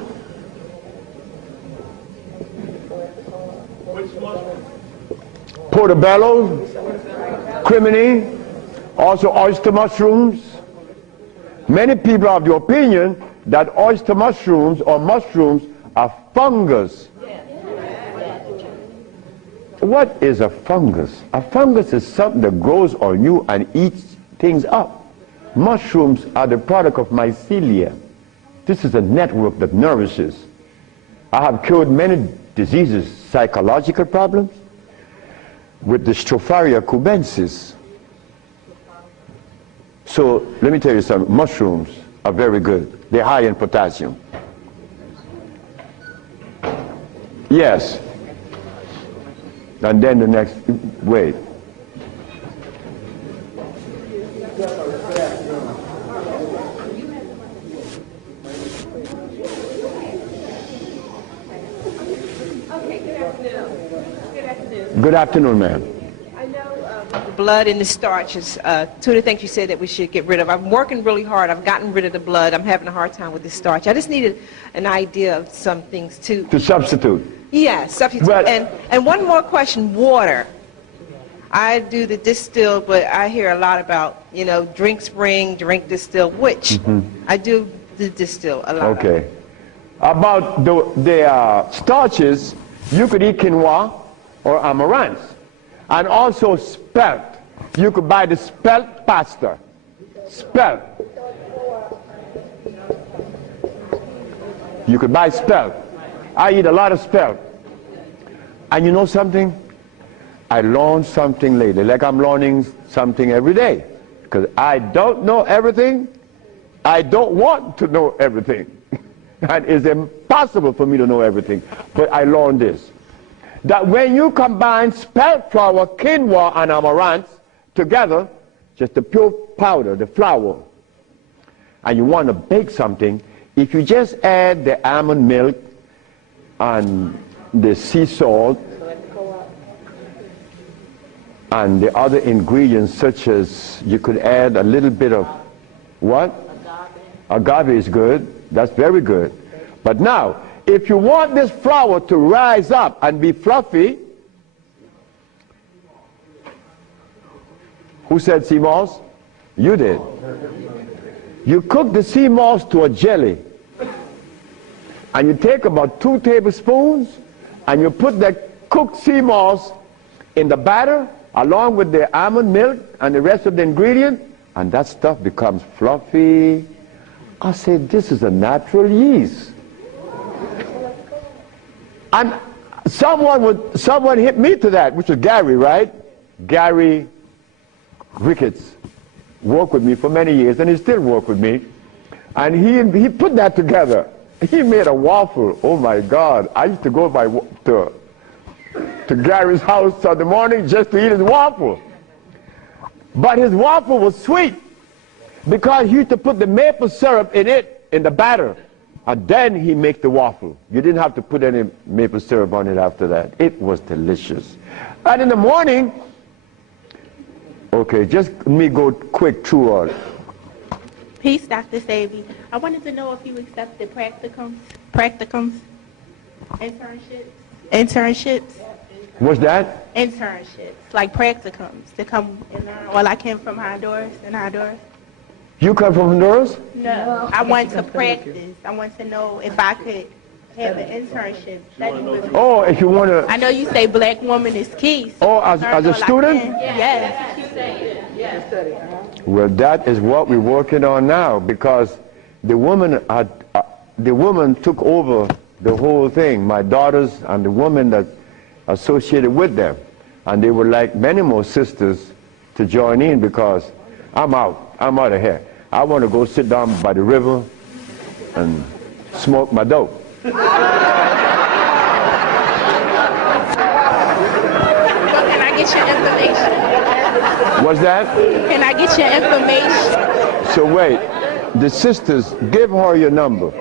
portobello, crimini, also oyster mushrooms. Many people are of the opinion that oyster mushrooms or mushrooms are fungus. What is a fungus? A fungus is something that grows on you and eats things up. Mushrooms are the product of mycelia. This is a network that nourishes. I have cured many diseases, psychological problems, with the Stropharia cubensis. So let me tell you something. Mushrooms are very good. They're high in potassium. Yes. And then the next, wait. Good afternoon, ma'am. I know The blood and the starches, two of the things you said that we should get rid of. I'm working really hard. I've gotten rid of the blood. I'm having a hard time with the starch. I just needed an idea of some things too. To substitute. Yeah, substitute. Well, and one more question, water. I do the distilled, but I hear a lot about, you know, drink spring, drink distilled, which I do the distill a lot. Okay. About the starches, you could eat quinoa or amaranth. And also spelt. You could buy the spelt pasta. Spelt. You could buy spelt. I eat a lot of spelt. And you know something? I learned something lately, like I'm learning something every day. Because I don't know everything. I don't want to know everything. And it's impossible for me to know everything. But I learned this. That when you combine spelt flour, quinoa, and amaranth together, just the pure powder, the flour, and you want to bake something, if you just add the almond milk and the sea salt and the other ingredients, such as you could add a little bit of what? Agave is good. That's very good. But now, if you want this flour to rise up and be fluffy, who said sea moss? You did. You cook the sea moss to a jelly, and you take about 2 tablespoons, and you put the cooked sea moss in the batter, along with the almond milk and the rest of the ingredient, and that stuff becomes fluffy. I said, this is a natural yeast. And someone hit me to that, which was Gary, right? Gary Ricketts worked with me for many years, and he still works with me. And he put that together. He made a waffle. Oh my God! I used to go to Gary's house in the morning just to eat his waffle. But his waffle was sweet because he used to put the maple syrup in it in the batter. And then he make the waffle. You didn't have to put any maple syrup on it after that. It was delicious. And in the morning, okay, just let me go quick through all. Peace, Dr. Sebi. I wanted to know if you accepted practicums, internships. What's that? Internships, like practicums, to come and learn. Well, I came from Honduras, You come from Honduras? No, I want to practice. I want to know if I could have an internship. Study with me. Oh, if you want to. I know you say black woman is key. So Oh, as a student? Yes. Well, that is what we're working on now, because the woman took over the whole thing. My daughters and the women that associated with them, and they would like many more sisters to join in, because I'm out of here. I want to go sit down by the river and smoke my dope. So can I get your information? What's that? Can I get your information? So wait, the sisters, give her your number,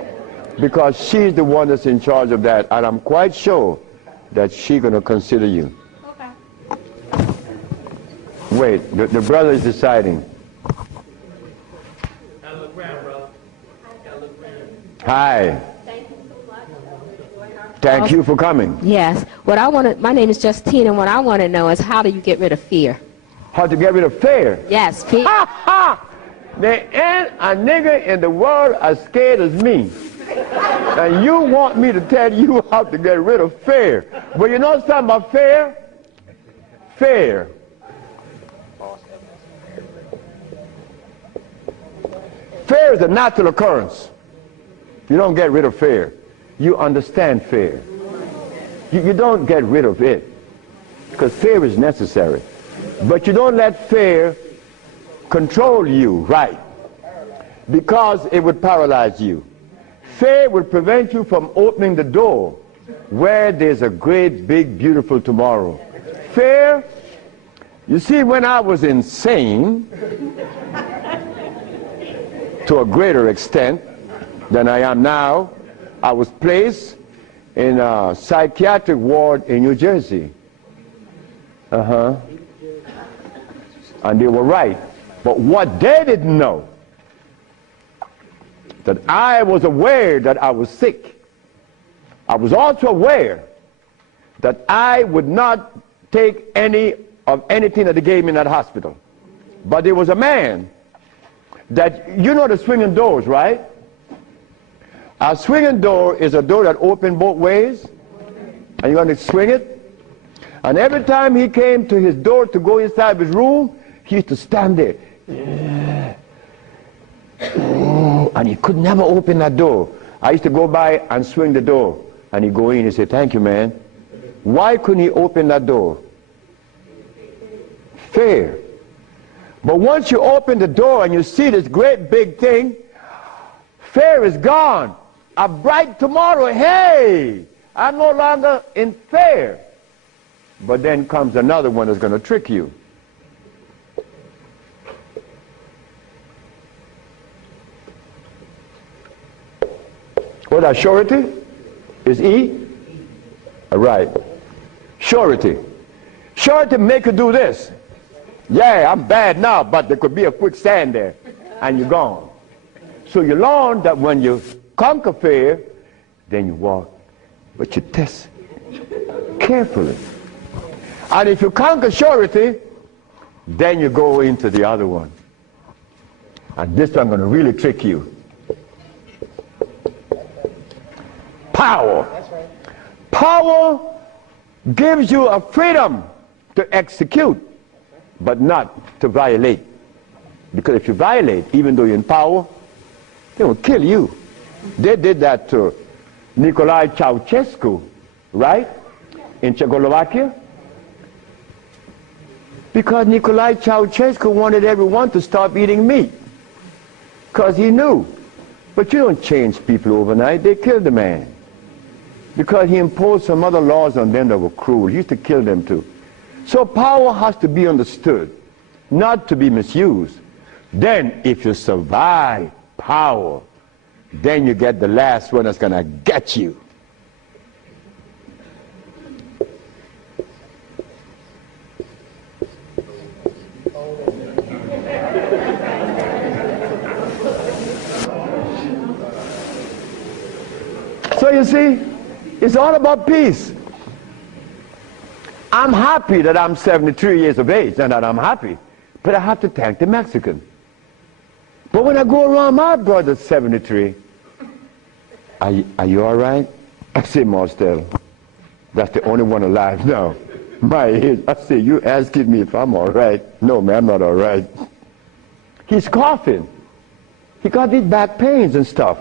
because she's the one that's in charge of that, and I'm quite sure that she's going to consider you. Okay. Wait, the brother is deciding. Hi. Thank you for coming. Yes. My name is Justine, and what I want to know is, how do you get rid of fear? How to get rid of fear? Yes, fear. Ha ha! There ain't a nigga in the world as scared as me. And you want me to tell you how to get rid of fear. But you know something about fear? Fear. Fear is a natural occurrence. You don't get rid of fear. You understand fear. You don't get rid of it, because fear is necessary. But you don't let fear control you, right? Because it would paralyze you. Fear would prevent you from opening the door where there's a great, big, beautiful tomorrow. Fear, you see, when I was insane, to a greater extent than I am now, I was placed in a psychiatric ward in New Jersey. And they were right. But what they didn't know, that I was aware that I was sick. I was also aware that I would not take any of anything that they gave me in that hospital. But there was a man that, you know the swinging doors, right? A swinging door is a door that opens both ways, and you're going to swing it. And every time he came to his door to go inside his room, he used to stand there. And he could never open that door. I used to go by and swing the door, and he'd go in and say, "Thank you, man." Why couldn't he open that door? Fear. But once you open the door and you see this great big thing, fear is gone. A bright tomorrow, hey, I'm no longer in fear. But then comes another one that's going to trick you. What that surety? Is E? All right. Surety. Surety make you do this. Yeah, I'm bad now, but there could be a quicksand there, and you're gone. So you learn that when you conquer fear, then you walk, but you test carefully. And if you conquer surety, then you go into the other one. And this one I'm going to really trick you. Power. Power gives you a freedom to execute, but not to violate. Because if you violate, even though you're in power, they will kill you. They did that to Nicolae Ceausescu, right? In Czechoslovakia. Because Nicolae Ceausescu wanted everyone to stop eating meat. Because he knew. But you don't change people overnight. They killed the man. Because he imposed some other laws on them that were cruel. He used to kill them too. So power has to be understood, not to be misused. Then if you survive power, then you get the last one that's going to get you. So you see, it's all about peace. I'm happy that I'm 73 years of age and that I'm happy, but I have to thank the Mexican. But when I go around my brother 73, are you all right? I say, Marcel, that's the only one alive now. My age. I say, you asking me if I'm all right? No, man, I'm not all right. He's coughing. He got these back pains and stuff.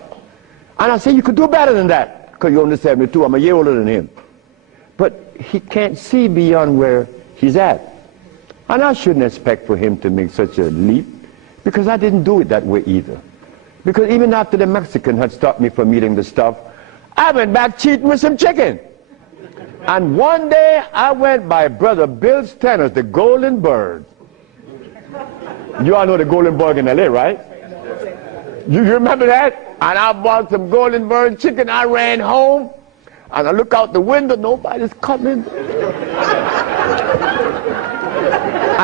And I say, you could do better than that, because you're only 72. I'm a year older than him. But he can't see beyond where he's at. And I shouldn't expect for him to make such a leap, because I didn't do it that way either. Because even after the Mexican had stopped me from eating the stuff, I went back cheating with some chicken. And one day I went by Brother Bill Stenner's, the Golden Bird. You all know the Golden Bird in LA, right? You remember that? And I bought some Golden Bird chicken. I ran home, and I look out the window, nobody's coming.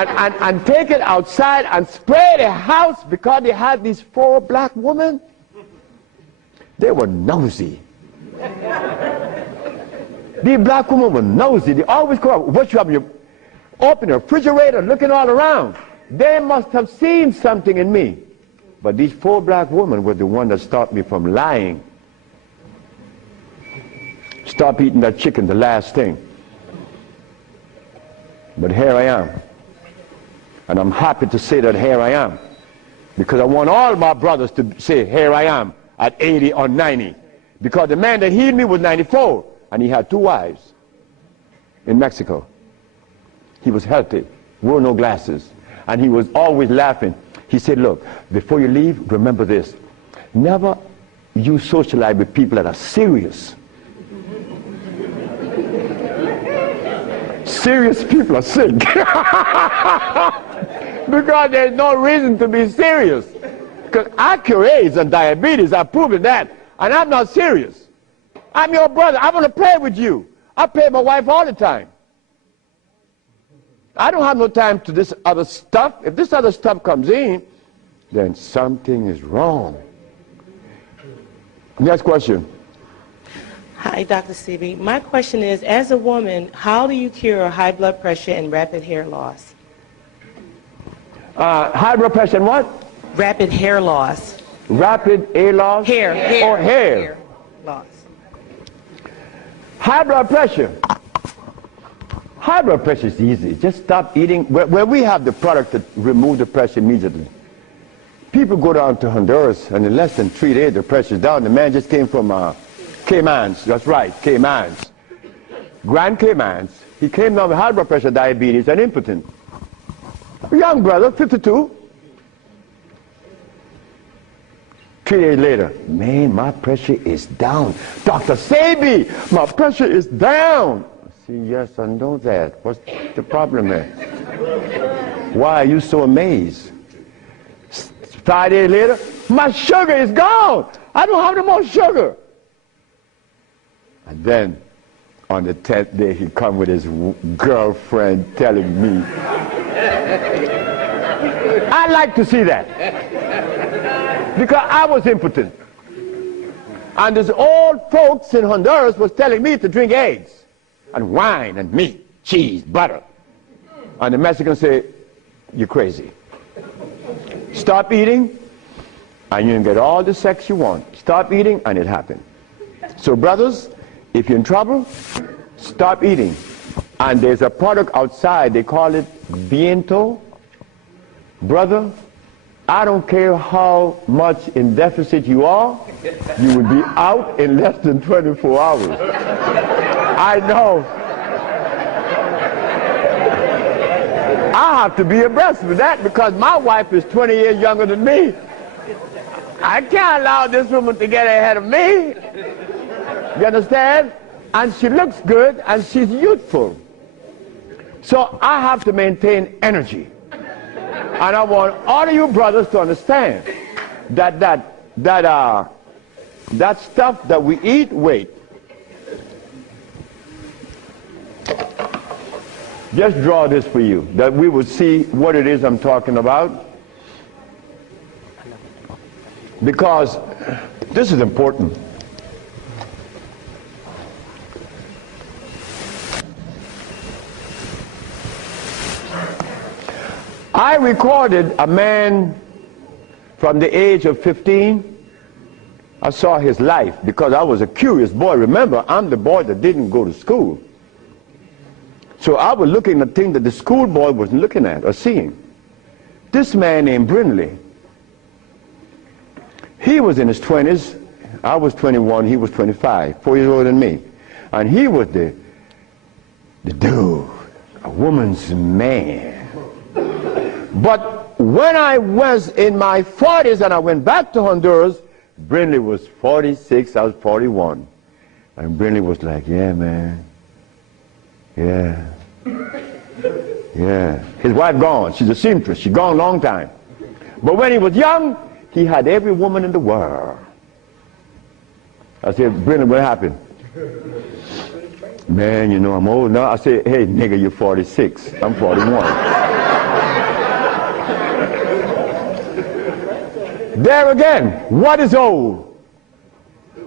and take it outside and spray the house, because they had these 4 black women. They were nosy. These black women were nosy. They always come up, what you have, you open the refrigerator, looking all around. They must have seen something in me. But these 4 black women were the one that stopped me from lying. Stop eating that chicken, the last thing. But here I am. And I'm happy to say that here I am. Because I want all my brothers to say, here I am, at 80 or 90. Because the man that healed me was 94, and he had 2 wives in Mexico. He was healthy, wore no glasses, and he was always laughing. He said, look, before you leave, remember this. Never you socialize with people that are serious. Serious people are sick. Because there's no reason to be serious. Because I cure AIDS and diabetes, I've proven that. And I'm not serious. I'm your brother. I want to play with you. I play with my wife all the time. I don't have no time to this other stuff. If this other stuff comes in, then something is wrong. Next question. Hi, Dr. Sebi. My question is, as a woman, how do you cure high blood pressure and rapid hair loss? High blood pressure and what? Rapid hair loss. Rapid hair loss? Hair. Or hair? Hair loss. High blood pressure. High blood pressure is easy. Just stop eating. Where we have the product to remove the pressure immediately. People go down to Honduras, and in less than 3 days, the pressure's down. The man just came from Caymans. That's right, Caymans. Grand Caymans. He came down with high blood pressure, diabetes, and impotent. A young brother, 52. 3 days later, man, my pressure is down. Dr. Sebi, my pressure is down. See, yes, I know that. What's the problem there? Why are you so amazed? 5 days later, my sugar is gone. I don't have no more sugar. And then, on the 10th day, he come with his girlfriend telling me. I like to see that. Because I was impotent. And these old folks in Honduras was telling me to drink eggs and wine and meat, cheese, butter. And the Mexicans say, you're crazy. Stop eating, and you can get all the sex you want. Stop eating, and it happened. So brothers, if you're in trouble, stop eating. And there's a product outside, they call it Viento. Brother, I don't care how much in deficit you are, you will be out in less than 24 hours. I know. I have to be abreast with that because my wife is 20 years younger than me. I can't allow this woman to get ahead of me. You understand? And she looks good and she's youthful. So I have to maintain energy. And I want all of you brothers to understand that that stuff that we eat, wait. Just draw this for you, that we will see what it is I'm talking about. Because this is important. I recorded a man from the age of 15. I saw his life because I was a curious boy. Remember, I'm the boy that didn't go to school. So I was looking at things that the schoolboy wasn't looking at or seeing. This man named Brindley, he was in his 20s. I was 21, he was 25, 4 years older than me. And he was the dude, a woman's man. But when I was in my 40s and I went back to Honduras, Brindley was 46, I was 41. And Brindley was like, yeah, man. Yeah. Yeah. His wife gone. She's a seamstress. She's gone a long time. But when he was young, he had every woman in the world. I said, Brindley, what happened? Man, you know, I'm old now. I said, hey, nigga, you're 46. I'm 41. There again, what is old?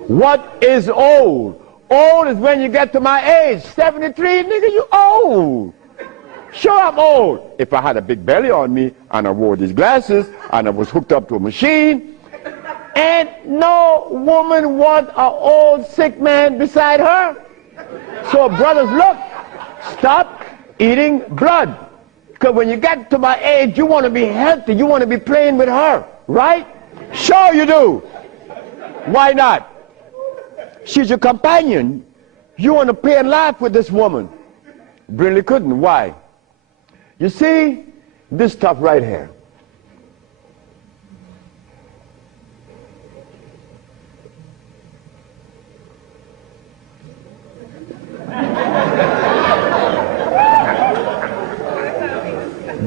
What is old? Old is when you get to my age. 73, nigga, you old. Sure, I'm old. If I had a big belly on me and I wore these glasses and I was hooked up to a machine, and no woman wants an old sick man beside her. So brothers, look, stop eating blood. Because when you get to my age, you want to be healthy. You want to be playing with her, right? Sure you do. Why not? She's your companion. You want to play and laugh with this woman. Brindley couldn't. Why? You see, this stuff right here.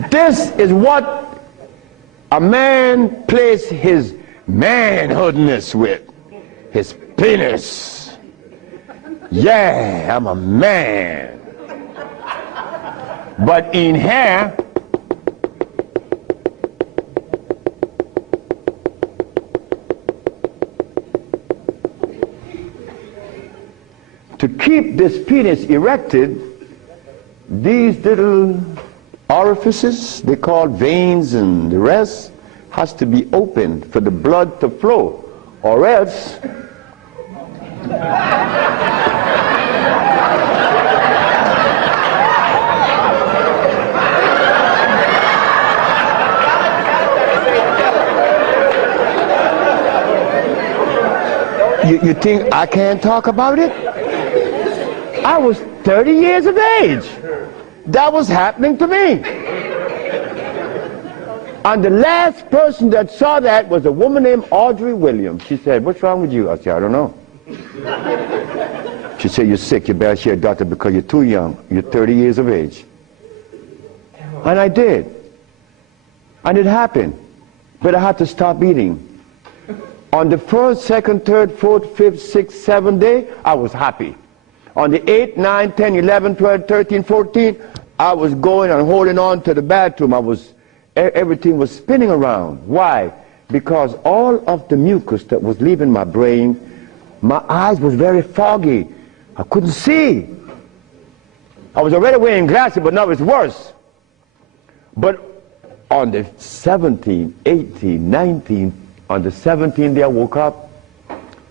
This is what a man plays his manhoodness with, his penis. Yeah, I'm a man. But in here, to keep this penis erected, these little orifices, they call veins and the rest, has to be opened for the blood to flow, or else you think I can't talk about it? I was 30 years of age. That was happening to me. And the last person that saw that was a woman named Audrey Williams. She said, what's wrong with you? I said, I don't know. She said, you're sick, you better see a doctor because you're too young. You're 30 years of age. And I did. And it happened. But I had to stop eating. On the 1st, 2nd, 3rd, 4th, 5th, 6th, 7th day, I was happy. On the 8th, 9th, 10th, 11th, 12th, 13th, 14th, I was going and holding on to the bathroom. Everything was spinning around. Why? Because all of the mucus that was leaving my brain, my eyes was very foggy. I couldn't see. I was already wearing glasses, but now it's worse. But on the 17th, 18th, 19th, on the 17th day I woke up,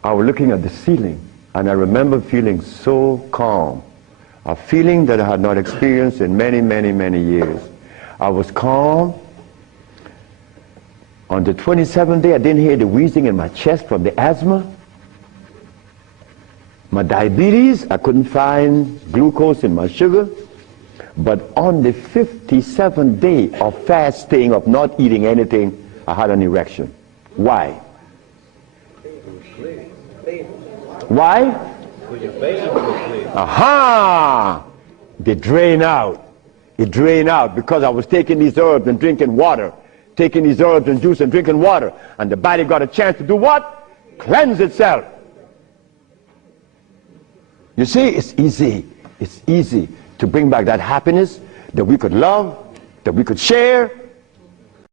I was looking at the ceiling, and I remember feeling so calm. A feeling that I had not experienced in many, many, many years. I was calm. On the 27th day, I didn't hear the wheezing in my chest from the asthma. My diabetes, I couldn't find glucose in my sugar. But on the 57th day of fasting, of not eating anything, I had an erection. Why? Why? Aha! They drain out. It drained out because I was taking these herbs and drinking water. Taking these herbs and juice and drinking water. And the body got a chance to do what? cleanse itself. You see, it's easy. It's easy to bring back that happiness that we could love, that we could share,